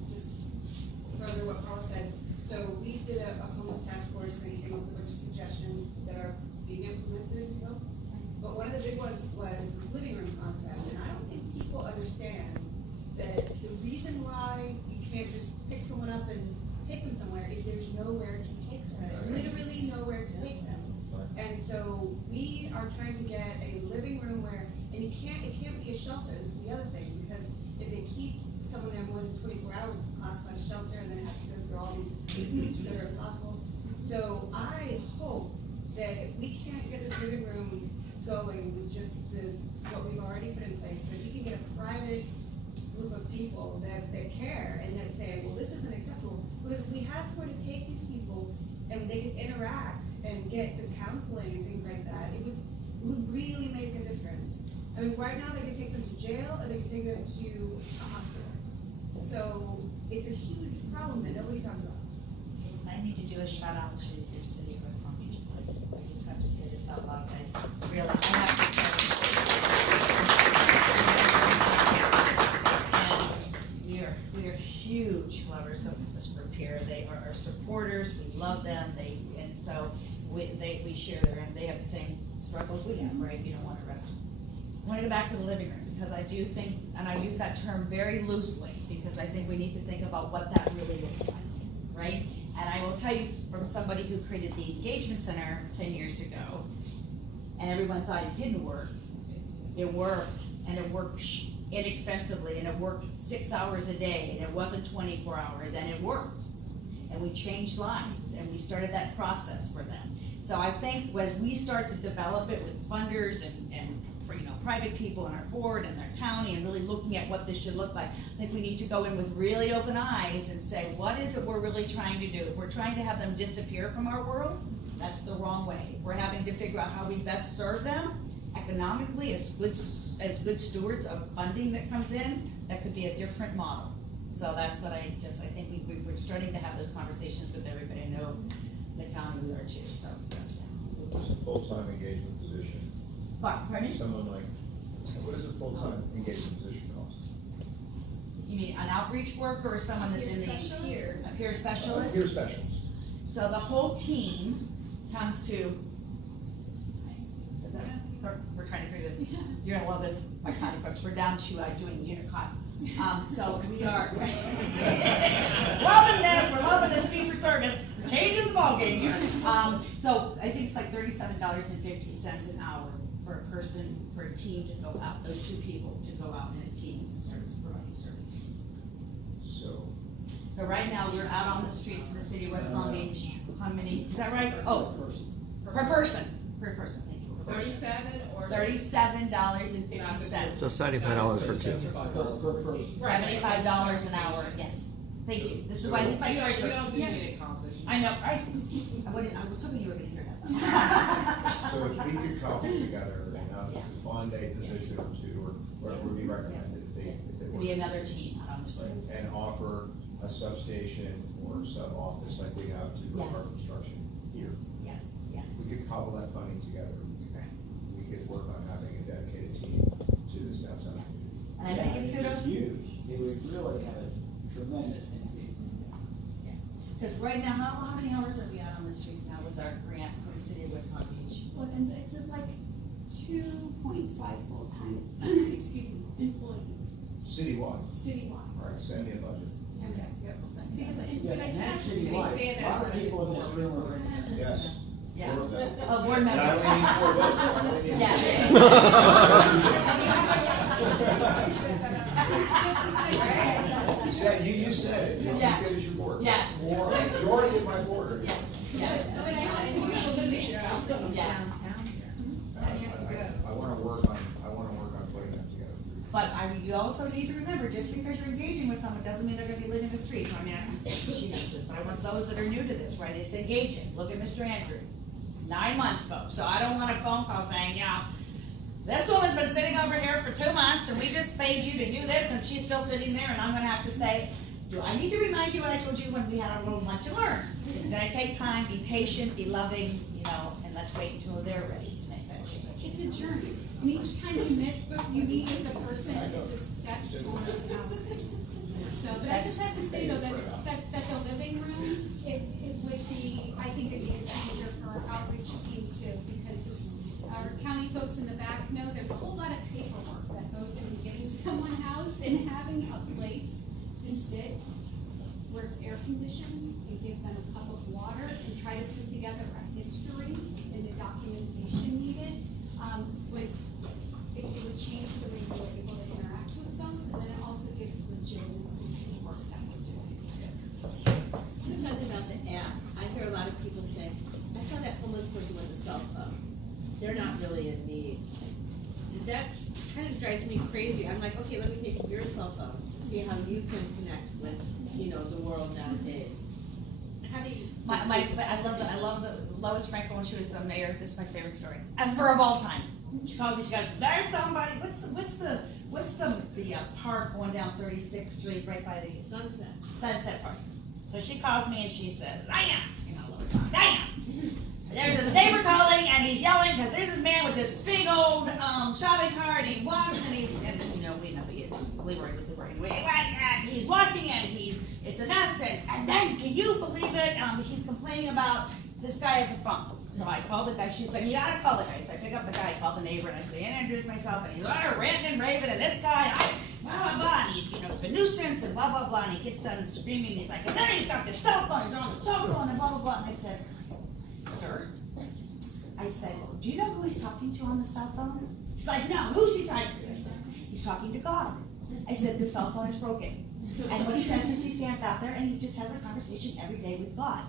Just further what Carl said, so we did a homeless task force and came up with a bunch of suggestions that are being implemented, you know? But one of the big ones was this living room concept, and I don't think people understand that the reason why you can't just pick someone up and take them somewhere is there's nowhere to take them, literally nowhere to take them. And so we are trying to get a living room where, and it can't be a shelter, this is the other thing, because if they keep someone there more than 24 hours, it's classified as shelter, and then have to go through all these hoops that are impossible. So I hope that if we can't get this living room going with just what we've already put in place, that we can get a private group of people that care and that say, well, this isn't acceptable. Because if we had somewhere to take these people and they could interact and get the counseling and things like that, it would really make a difference. I mean, right now they could take them to jail or they could take them to a hospital. So it's a huge problem that nobody talks about. I need to do a shout out to your city of West Palm Beach place. I just have to say this out loud, guys. Really, I have to say. And we are huge lovers of this group here. They are our supporters. We love them. We share and they have the same struggles we have, right? You don't want to arrest them. I want to go back to the living room because I do think, and I use that term very loosely because I think we need to think about what that really looks like, right? And I will tell you from somebody who created the engagement center 10 years ago, and everyone thought it didn't work. It worked, and it worked inexpensively, and it worked 6 hours a day, and it wasn't 24 hours, and it worked. And we changed lives, and we started that process for them. So I think as we start to develop it with funders and for, private people in our board and their county and really looking at what this should look like, I think we need to go in with really open eyes and say, what is it we're really trying to do? If we're trying to have them disappear from our world, that's the wrong way. If we're having to figure out how we best serve them economically as good stewards of funding that comes in, that could be a different model. So that's what I think we're starting to have those conversations with everybody. I know the county we are too, so. It's a full-time engagement position. Pardon me? Someone like, what does a full-time engagement position cost? You mean an outreach worker or someone that's in the a peer specialist? Peer specialist. So the whole team comes to, we're trying to figure this, you're gonna love this, my county folks, we're down to doing unit cost. So we are loving this fee for service, changing the ballgame here. So I think it's like $37.50 an hour for a person, for a team to go out, those two people to go out in a team and start providing services. So right now, we're out on the streets in the city of West Palm Beach. How many, is that right? Oh, per person, thank you. Per person. 37 or? $37.50. So $75 for two. $75 an hour, yes. Thank you. This is why I We don't do unit costs. I know, I was hoping you were gonna hear that. So if we could cobble together enough to fund a position or two, or whatever would be recommended, if they Could be another team out on the streets. and offer a substation or sub-office like we have to Yes. our construction here. Yes, yes. We could cobble that funding together. That's correct. We could work on having a dedicated team to this downtown community. And I think kudos, Huge, it would really have a tremendous impact. because right now, how many hours are we out on the streets now with our grant from the city of West Palm Beach? Well, and it's like 2.5 full-time, excuse me, employees, Citywide, citywide. all right, send me a budget. Okay. Because, Yeah, but I and just that's have to Can you citywide. stand A lot of up? people in this room are. Yes. Yeah. 4 of them. Oh, board And I member. only need 4 votes. I only need Yeah. You said, you said it, it's Yeah. as good as your board. Yeah. For a majority of my board. Yeah, yeah. But I also do believe Yeah. downtown here. I wanna work on putting that together. But you also need to remember, just because you're engaging with someone doesn't mean they're gonna be living the streets. I mean, she knows this, but I want those that are new to this, right? It's engaging. Look at Mr. Andrew. 9 months, folks. So I don't want a phone call saying, yeah, this woman's been sitting over here for 2 months and we just paid you to do this and she's still sitting there and I'm gonna have to say, Do I need to remind you what I told you when we had our little lunch and learn? It's gonna take time, be patient, be loving, and let's wait until they're ready to make that change. It's a journey, and each time you meet with the person, it's a step towards housing. So, but I just have to say though, that the living room, it would be, I think it'd be a changer for our outreach team too, because as our county folks in the back know, there's a whole lot of paperwork that goes into getting someone housed and having a place to sit where it's air conditioned and give them a cup of water and try to put together a history and the documentation needed, it would change the way we're able to interact with folks, and then it also gives legitimacy to the work that we're doing too. You're talking about the app. I hear a lot of people say, I saw that homeless person with a cell phone. They're not really in need. That kind of drives me crazy. I'm like, okay, let me take your cell phone, see how you can connect with, the world nowadays. How do you? I love the Lois Frankel when she was the mayor. This is my favorite story ever of all times. She calls me. She goes, "There's somebody. What's the park going down 36th Street right by the Sunset Park?" So she calls me and she says, "Diane, Lois, Diane. There's this neighbor calling and he's yelling because there's this man with this big old shopping cart and he walks and we know he is. Leroy was the word. And he's walking and it's a mess and then can you believe it? He's complaining about this guy has a phone." So I called the guy. She's like, "You gotta call the guy." So I pick up the guy, call the neighbor, and I say, and introduce myself, and he's ranting and raving, and this guy, blah blah blah, and he's it's a nuisance and blah blah blah, and he gets done screaming. He's like, and then he's got this cell phone. He's on the cell phone and blah blah blah. And I said, "Sir," I said, "do you know who he's talking to on the cell phone?" She's like, "No, who's he talking to?" I said, "He's talking to God." I said, "The cell phone is broken." And what he does is he stands out there and he just has a conversation every day with God.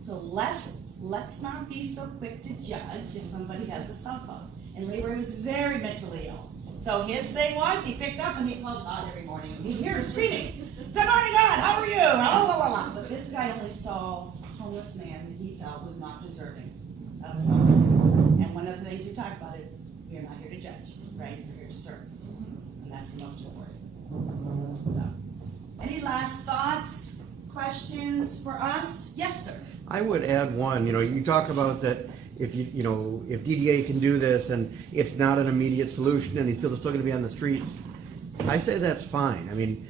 So let's not be so quick to judge if somebody has a cell phone. And Leroy was very mentally ill. So his thing was he picked up and he called God every morning. He'd hear him screaming, "Good morning, God, how are you?" Blah, blah, blah, blah. But this guy only saw a homeless man that he felt was not deserving of a cell phone. And one of the things we talk about is we are not here to judge, right? We're here to serve. And that's the most important. So, any last thoughts, questions for us? Yes, sir. I would add one, you talk about that if if DDA can do this and it's not an immediate solution and these people are still gonna be on the streets, I say that's fine. I mean,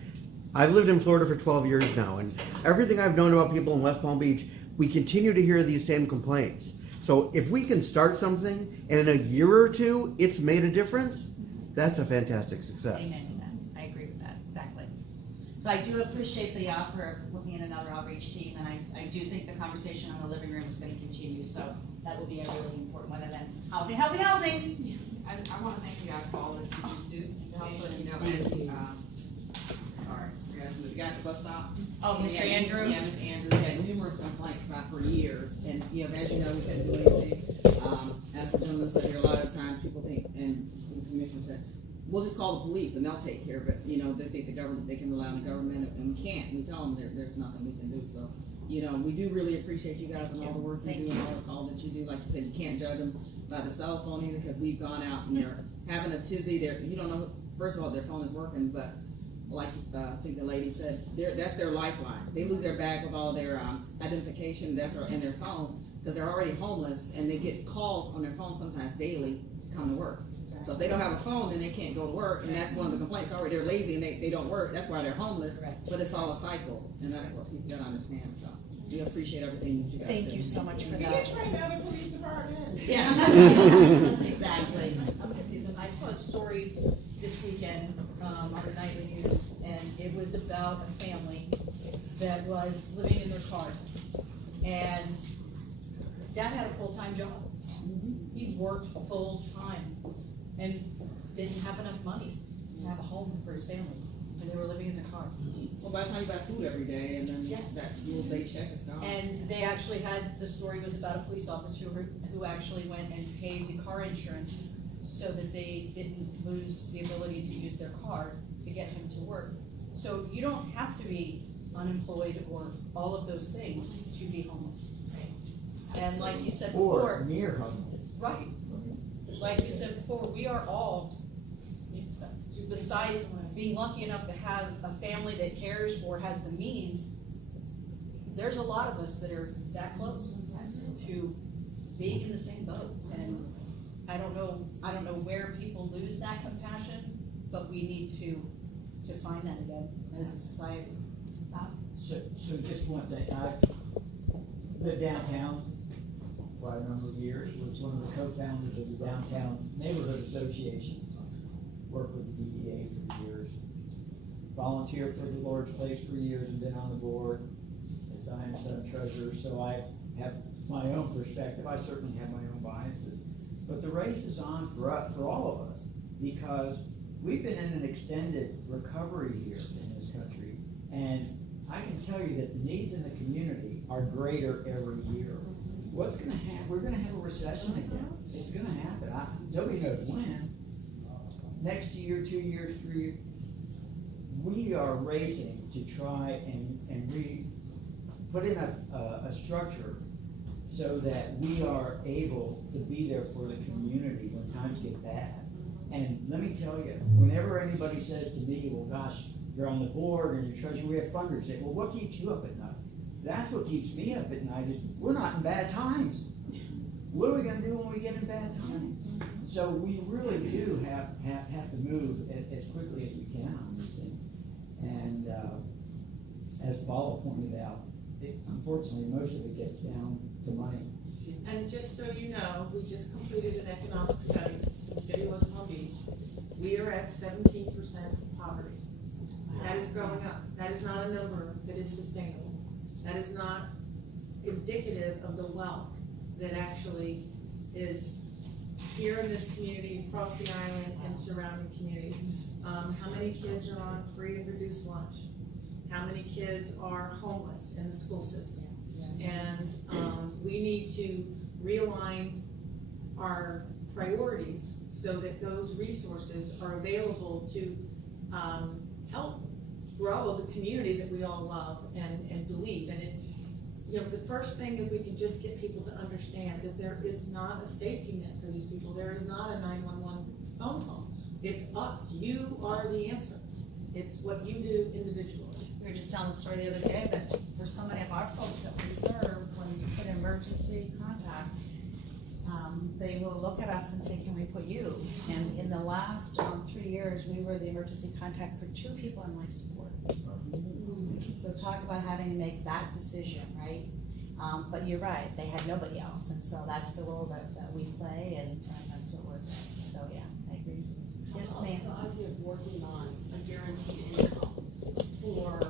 I've lived in Florida for 12 years now, and everything I've known about people in West Palm Beach, we continue to hear these same complaints. So if we can start something and in a year or two, it's made a difference, that's a fantastic success. Amen to that. I agree with that, exactly. So I do appreciate the offer of looking at another outreach team, and I do think the conversation on the living room is going to continue, so that will be a really important one. And then housing. I want to thank you guys for all that you do to help us, the guy at the bus stop. Oh, Mr. Andrew? Yeah, Mr. Andrew had numerous complaints about for years, and, as you know, we couldn't do anything. As the gentleman said here, a lot of times people think, and the commissioner said, we'll just call the police and they'll take care of it. They think the government, they can rely on the government, and we can't. We tell them there's nothing we can do. So, we do really appreciate you guys and all the work you do and all that you do. Like you said, you can't judge them by the cell phone either, because we've gone out and they're having a tizzy. You don't know, first of all, their phone is working, but like I think the lady said, that's their lifeline. They lose their bag with all their identification, in their phone, because they're already homeless, and they get calls on their phone sometimes daily to come to work. So if they don't have a phone, then they can't go to work, and that's one of the complaints. Already they're lazy and they don't work. That's why they're homeless. But it's all a cycle, and that's what people gotta understand. So we appreciate everything that you guys do. Thank you so much for You that. get trained out of the police department. Yeah. Exactly. I'm gonna say something. I saw a story this weekend on the nightly news, and it was about a family that was living in their car, and dad had a full-time job. He worked full-time and didn't have enough money to have a home for his family, and they were living in their car. Well, by the time you buy food every day, and then Yeah. that little day check is gone. And they actually the story was about a police officer who actually went and paid the car insurance so that they didn't lose the ability to use their car to get him to work. So you don't have to be unemployed or all of those things to be homeless. And like you said before, Or near homeless. right, like you said before, we are all, besides being lucky enough to have a family that cares or has the means, there's a lot of us that are that close to being in the same boat. And I don't know where people lose that compassion, but we need to find that again as a society. So just one thing, I lived downtown quite a number of years, was one of the co-founders of the Downtown Neighborhood Association. Worked with the DDA for years. Volunteered for the Lord's Place for years and been on the board as Diane Son treasurer, so I have my own perspective. I certainly have my own biases. But the race is on for all of us, because we've been in an extended recovery here in this country, and I can tell you that the needs in the community are greater every year. What's gonna happen? We're gonna have a recession again. It's gonna happen. Nobody knows when. Next year, 2 years, 3 years. We are racing to try and put in a structure so that we are able to be there for the community when times get bad. And let me tell you, whenever anybody says to me, well, gosh, you're on the board and you're treasurer, we have funders, say, well, what keeps you up at night? That's what keeps me up at night, is we're not in bad times. What are we gonna do when we get in bad times? So we really do have to move as quickly as we can on this thing. And as Paula pointed out, unfortunately, most of it gets down to money. And just so you know, we just completed an economic study in the city of West Palm Beach. We are at 17% poverty. That is growing up. That is not a number that is sustainable. That is not indicative of the wealth that actually is here in this community, across the island, and surrounding communities. How many kids are on free and reduced lunch? How many kids are homeless in the school system? And we need to realign our priorities so that those resources are available to help grow the community that we all love and believe. And the first thing, if we can just get people to understand that there is not a safety net for these people. There is not a 911 phone call. It's us. You are the answer. It's what you do individually. We were just telling the story the other day that for so many of our folks that we serve, when we put emergency contact, they will look at us and say, can we put you? And in the last 3 years, we were the emergency contact for 2 people on life support. So talk about having to make that decision, right? But you're right, they had nobody else, and so that's the role that we play, and that's what we're doing. So yeah, I agree. Yes, ma'am. The idea of working on a guaranteed income for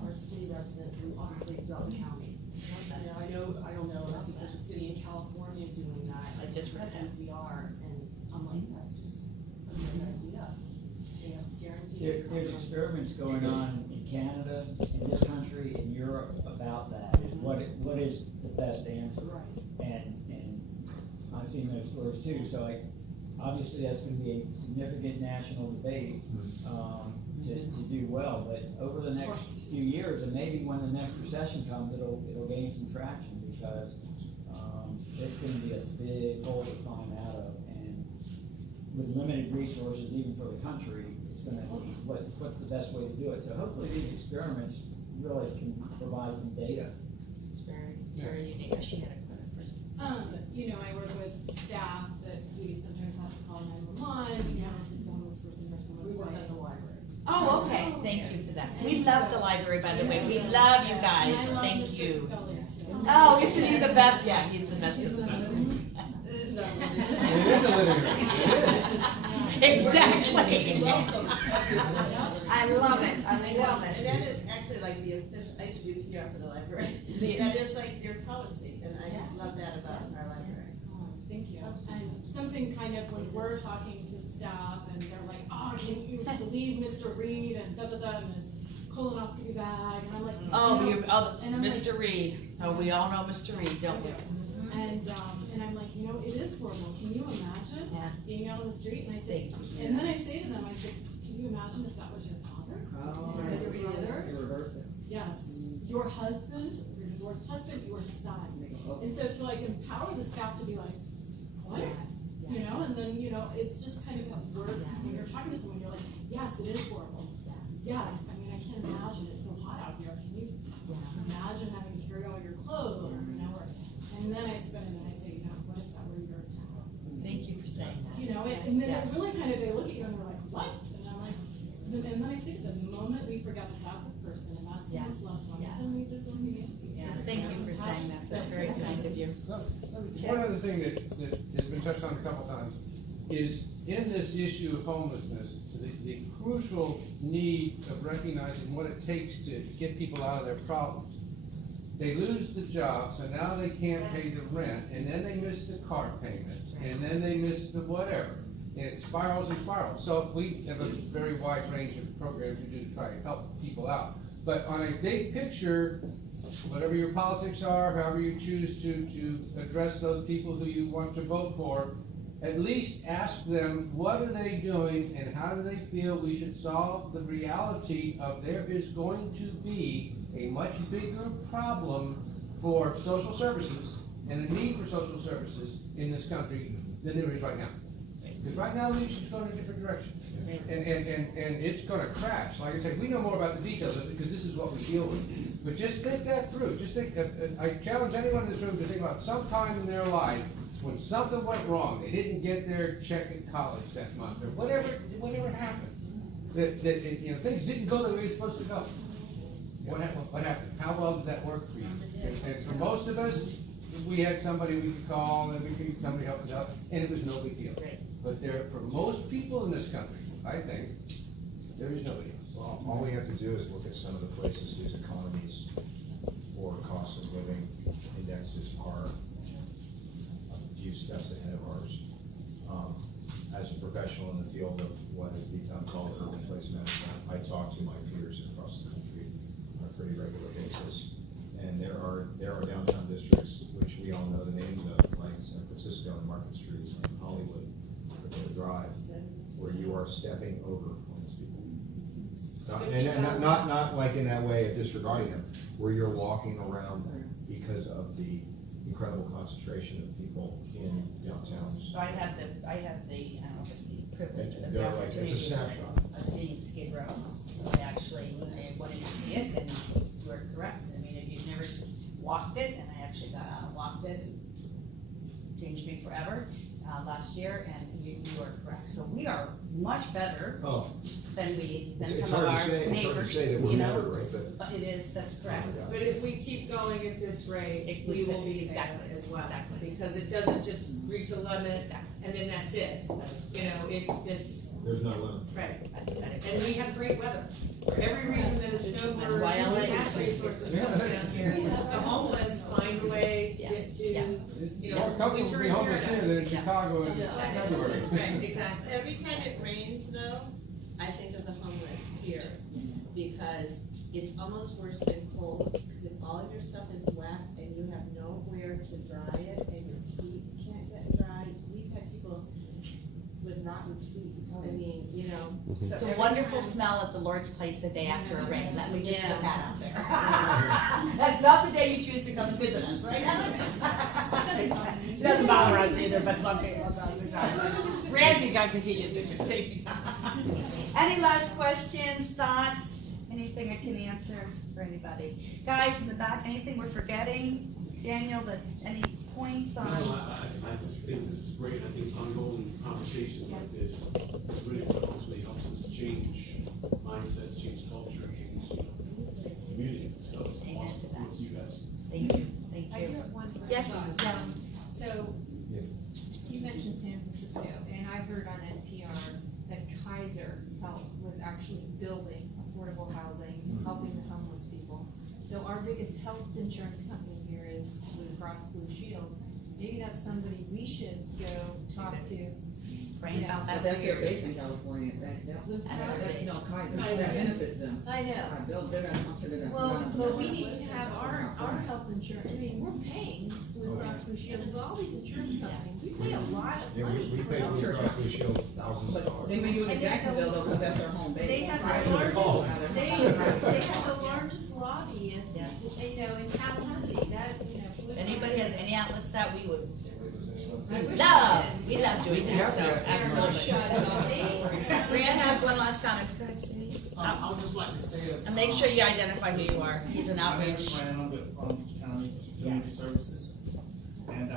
our city residents and obviously throughout the county. I don't know, I think there's a city in California doing that. I just read that. NPR, and I'm like, that's just a good idea. They have guaranteed There's income. experiments going on in Canada, in this country, in Europe about that. What is the best answer? Right. And I've seen those stories too, so obviously that's gonna be a significant national debate, to do well, but over the next few years, and maybe when the next recession comes, it'll gain some traction, because, it's gonna be a big hole to climb out of, and with limited resources, even for the country, it's gonna, what's the best way to do it? So hopefully these experiments really can provide some data. It's very, very unique. She had a credit first. I work with staff that we sometimes have to call 911, if it's a homeless person or someone's We work like. at the library. Oh, okay, thank you for that. We love the library, by the way. We love you guys. And I love Thank Mr. you. Scully, too. Oh, isn't he the best? Yeah, he's the best of the best. Exactly. I love it. I love And it. that is actually like the official, I used to do PR for the library. That is like their policy, and I just love that about our library. Thank you. And something kind of when we're talking to staff and they're like, oh, can you believe Mr. Reed and da-da-da, and his colonoscopy bag, and I'm like, and I'm Mr. Reed. Oh, we all know Mr. Reed, don't we? And I'm like, it is horrible. Can you imagine Yes. being out on the street? And I say, and then I say to them, I said, can you imagine if that was your father? Or your brother? Yes. Your husband, your divorced husband, your son. And so to like empower the staff to be like, what? Yes. And then, it's just kind of words, when you're talking to someone, you're like, yes, it is horrible. Yes, I mean, I can't imagine, it's so hot out here, can you imagine having to carry all your clothes, you know, and then I spin it and I say, you know, what if that were your town? Thank you for saying that. You know, and then it really kind of, they look at you and they're like, what? And I'm like, and then I say to them, the moment we forget that that's a person and that's someone's loved one, then we just don't need anything. Yeah, thank you for saying that, that's very kind of you. One other thing that has been touched on a couple times is in this issue of homelessness, the crucial need of recognizing what it takes to get people out of their problems. They lose the job, so now they can't pay the rent, and then they miss the car payment, and then they miss the whatever. And it spirals and spirals. So we have a very wide range of programs we do to try and help people out. But on a big picture, whatever your politics are, however you choose to address those people who you want to vote for, at least ask them, what are they doing and how do they feel we should solve the reality of there is going to be a much bigger problem for social services and a need for social services in this country than there is right now. Because right now, leadership's going in a different direction. And it's gonna crash. Like I said, we know more about the details of it because this is what we deal with. But just think that through. Just think, I challenge anyone in this room to think about some time in their life when something went wrong, they didn't get their check at college that month, or whatever happened. That you know, things didn't go the way it's supposed to go. What happened? How well did that work for you? And for most of us, we had somebody we could call and somebody helped us out, and it was no big deal. But for most people in this country, I think, there is nobody else. Well, all we have to do is look at some of the places whose economies or cost of living indexes are a few steps ahead of ours. As a professional in the field of what has become called urban place management, I talk to my peers across the country on a pretty regular basis. And there are downtown districts, which we all know the names of, like San Francisco and Market Street and Hollywood, Drive, where you are stepping over homeless people. Not like in that way of disregarding them, where you're walking around because of the incredible concentration of people in downtown. So I have the, I don't know if it's the privilege or the They're like, it's a snapshot. of seeing Skid Row. So I actually, I wanted to see it, and you are correct. I mean, if you've never walked it, and I actually got out and walked it, and changed me forever, last year, and you are correct. So we are much better than It's some of hard our to say, neighbors, that we're you know? better, right? But it is, that's correct. But if we keep going at this rate, we will be exactly as well. Exactly. Because it doesn't just reach a limit and then that's it. You know, it just, There's no limit. right. That is And we have great weather. For every reason that is known That's for, why LA we have resources down here. The homeless find a way to get to, you know, More comfortable to winter be in homeless here than in paradise. Chicago in February. Right, exactly. Every time it rains though, I think of the homeless here, because it's almost worse than cold, because if all of your stuff is wet and you have nowhere to dry it and your feet can't get dry, we've had people with rotten feet, I mean, you know. It's a wonderful smell at the Lord's place the day after a rain, let me just put that out there. That's not the day you choose to come visit us, right, Ellen? It doesn't bother us either, but some people it does. Randy got, because she just did your safety. Any last questions, thoughts, anything I can answer for anybody? Guys in the back, anything we're forgetting? Daniel, any points on? I just think this is great. I think ongoing conversations like this is really what ultimately helps us change mindsets, change culture, change community. So Amen to that. kudos to you guys. Thank you, thank you. I do have one question. Yes, yes. So, you mentioned San Francisco, and I heard on NPR that Kaiser Health was actually building affordable housing, helping the homeless people. So our biggest health insurance company here is Blue Cross Blue Shield. Maybe that's somebody we should go talk to. Brain about that. But that's their base in California, Blue Cross. you know, Kaiser, that benefits them. I know. They're gonna, I'm sure they're gonna. Well, but we need to have our health insurance, I mean, we're paying Blue Cross Blue Shield, but all these insurance companies, we pay a lot of Yeah, money we for pay health Blue Cross insurance. Blue Shield thousands of dollars. They may do it in Jacksonville though, because that's their home base. They have Right. the largest, they Right. have the largest lobbyists, you know, in Tallahassee, that, you know. Blue If anybody Cross- has any outlets that we would No, we love doing that, so Yeah. absolutely. Brianne has one last comment. Go ahead, sweetie. I would just like to say. And make sure you identify who you are. He's an My name is outreach. Brandon, I'm with Palm Beach County Community Services. And,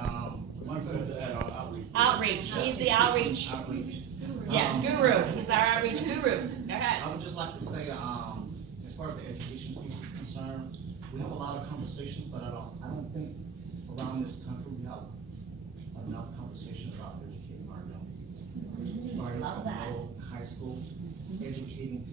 one thing to add on outreach. Outreach. He's the outreach. Outreach. Yeah, guru. He's our outreach guru. Go ahead. I would just like to say, as far as the education piece is concerned, we have a lot of conversations, but I don't think around this country we have enough conversations about educating our young people. Starting Love from that. middle, high school, educating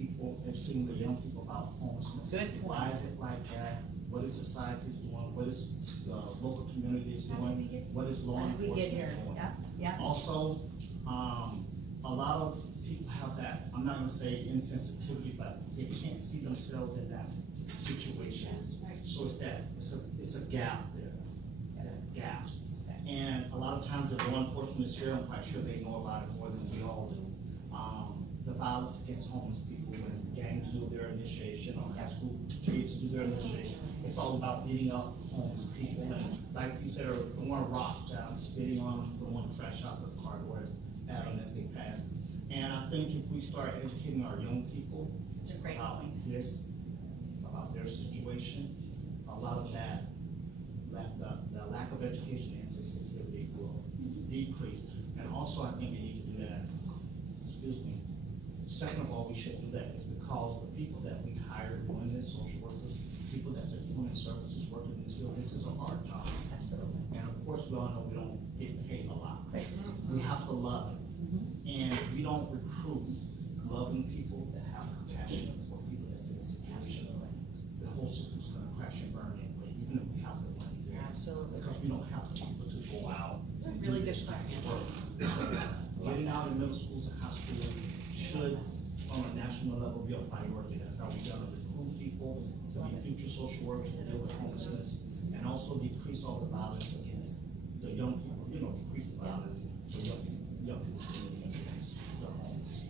the young people about homelessness. Good point. Why is it like that? What is society doing? What is the local communities doing? What is law How did we enforcement get here? doing? Yeah, yeah. Also, a lot of people have that, I'm not gonna say insensitivity, but they can't see themselves in that situation. So it's a gap there, that gap. And a lot of times the law enforcement is here, I'm quite sure they know about it more than we all do. The violence against homeless people, when gangs do their initiation, or high school kids do their initiation, it's all about beating up homeless people. And like you said, throwing rocks, spitting on them, throwing trash out the car doors at them as they pass. And I think if we start educating our young people It's a great about point. this, about their situation, a lot of that, the lack of education and sensitivity will decrease. And also, I think we need to do that, excuse me. Second of all, we should do that is because the people that we hire doing this, social workers, people that's in human services working in this field, this is a hard job. Absolutely. And of course, we all know we don't get paid a lot. We have to love it. And if we don't recruit loving people that have compassion for people that's in a situation, the whole system's gonna crash and burn anyway, even if we have the money there. Absolutely. Because we don't have the people to go out. It's a really good point. Getting out in middle schools and high schools should, on a national level, be a priority. That's how we're gonna recruit people to be future social workers to deal with homelessness, and also decrease all the violence against the young people, decrease the violence for young people's community against the homeless.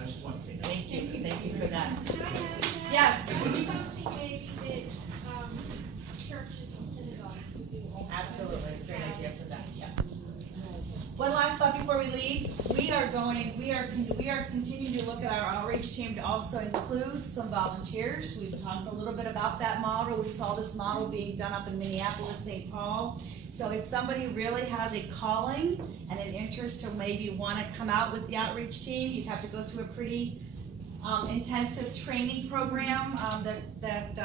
I just want to say that. Thank you for that. Can I add? Yes. Something maybe that, churches and synagogues could do also. Absolutely, great idea for that, yeah. One last thought before we leave, we are continuing to look at our outreach team to also include some volunteers. We've talked a little bit about that model, we saw this model being done up in Minneapolis, St. Paul. So if somebody really has a calling and an interest to maybe wanna come out with the outreach team, you'd have to go through a pretty intensive training program that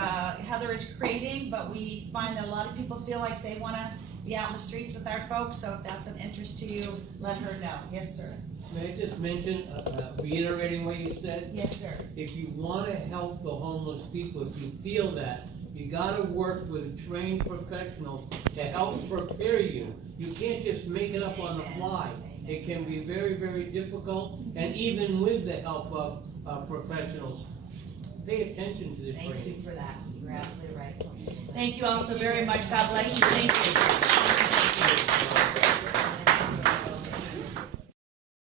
Heather is creating, but we find that a lot of people feel like they wanna be out in the streets with our folks, so if that's an interest to you, let her know. Yes, sir. May I just mention, reiterating what you said? Yes, sir. If you wanna help the homeless people, if you feel that, you gotta work with trained professionals to help prepare you. You can't just make it up on the fly. It can be very, very difficult, and even with the help of professionals, pay attention to the training. Thank you for that. You're absolutely right. Thank you all so very much. God bless you. Thank you.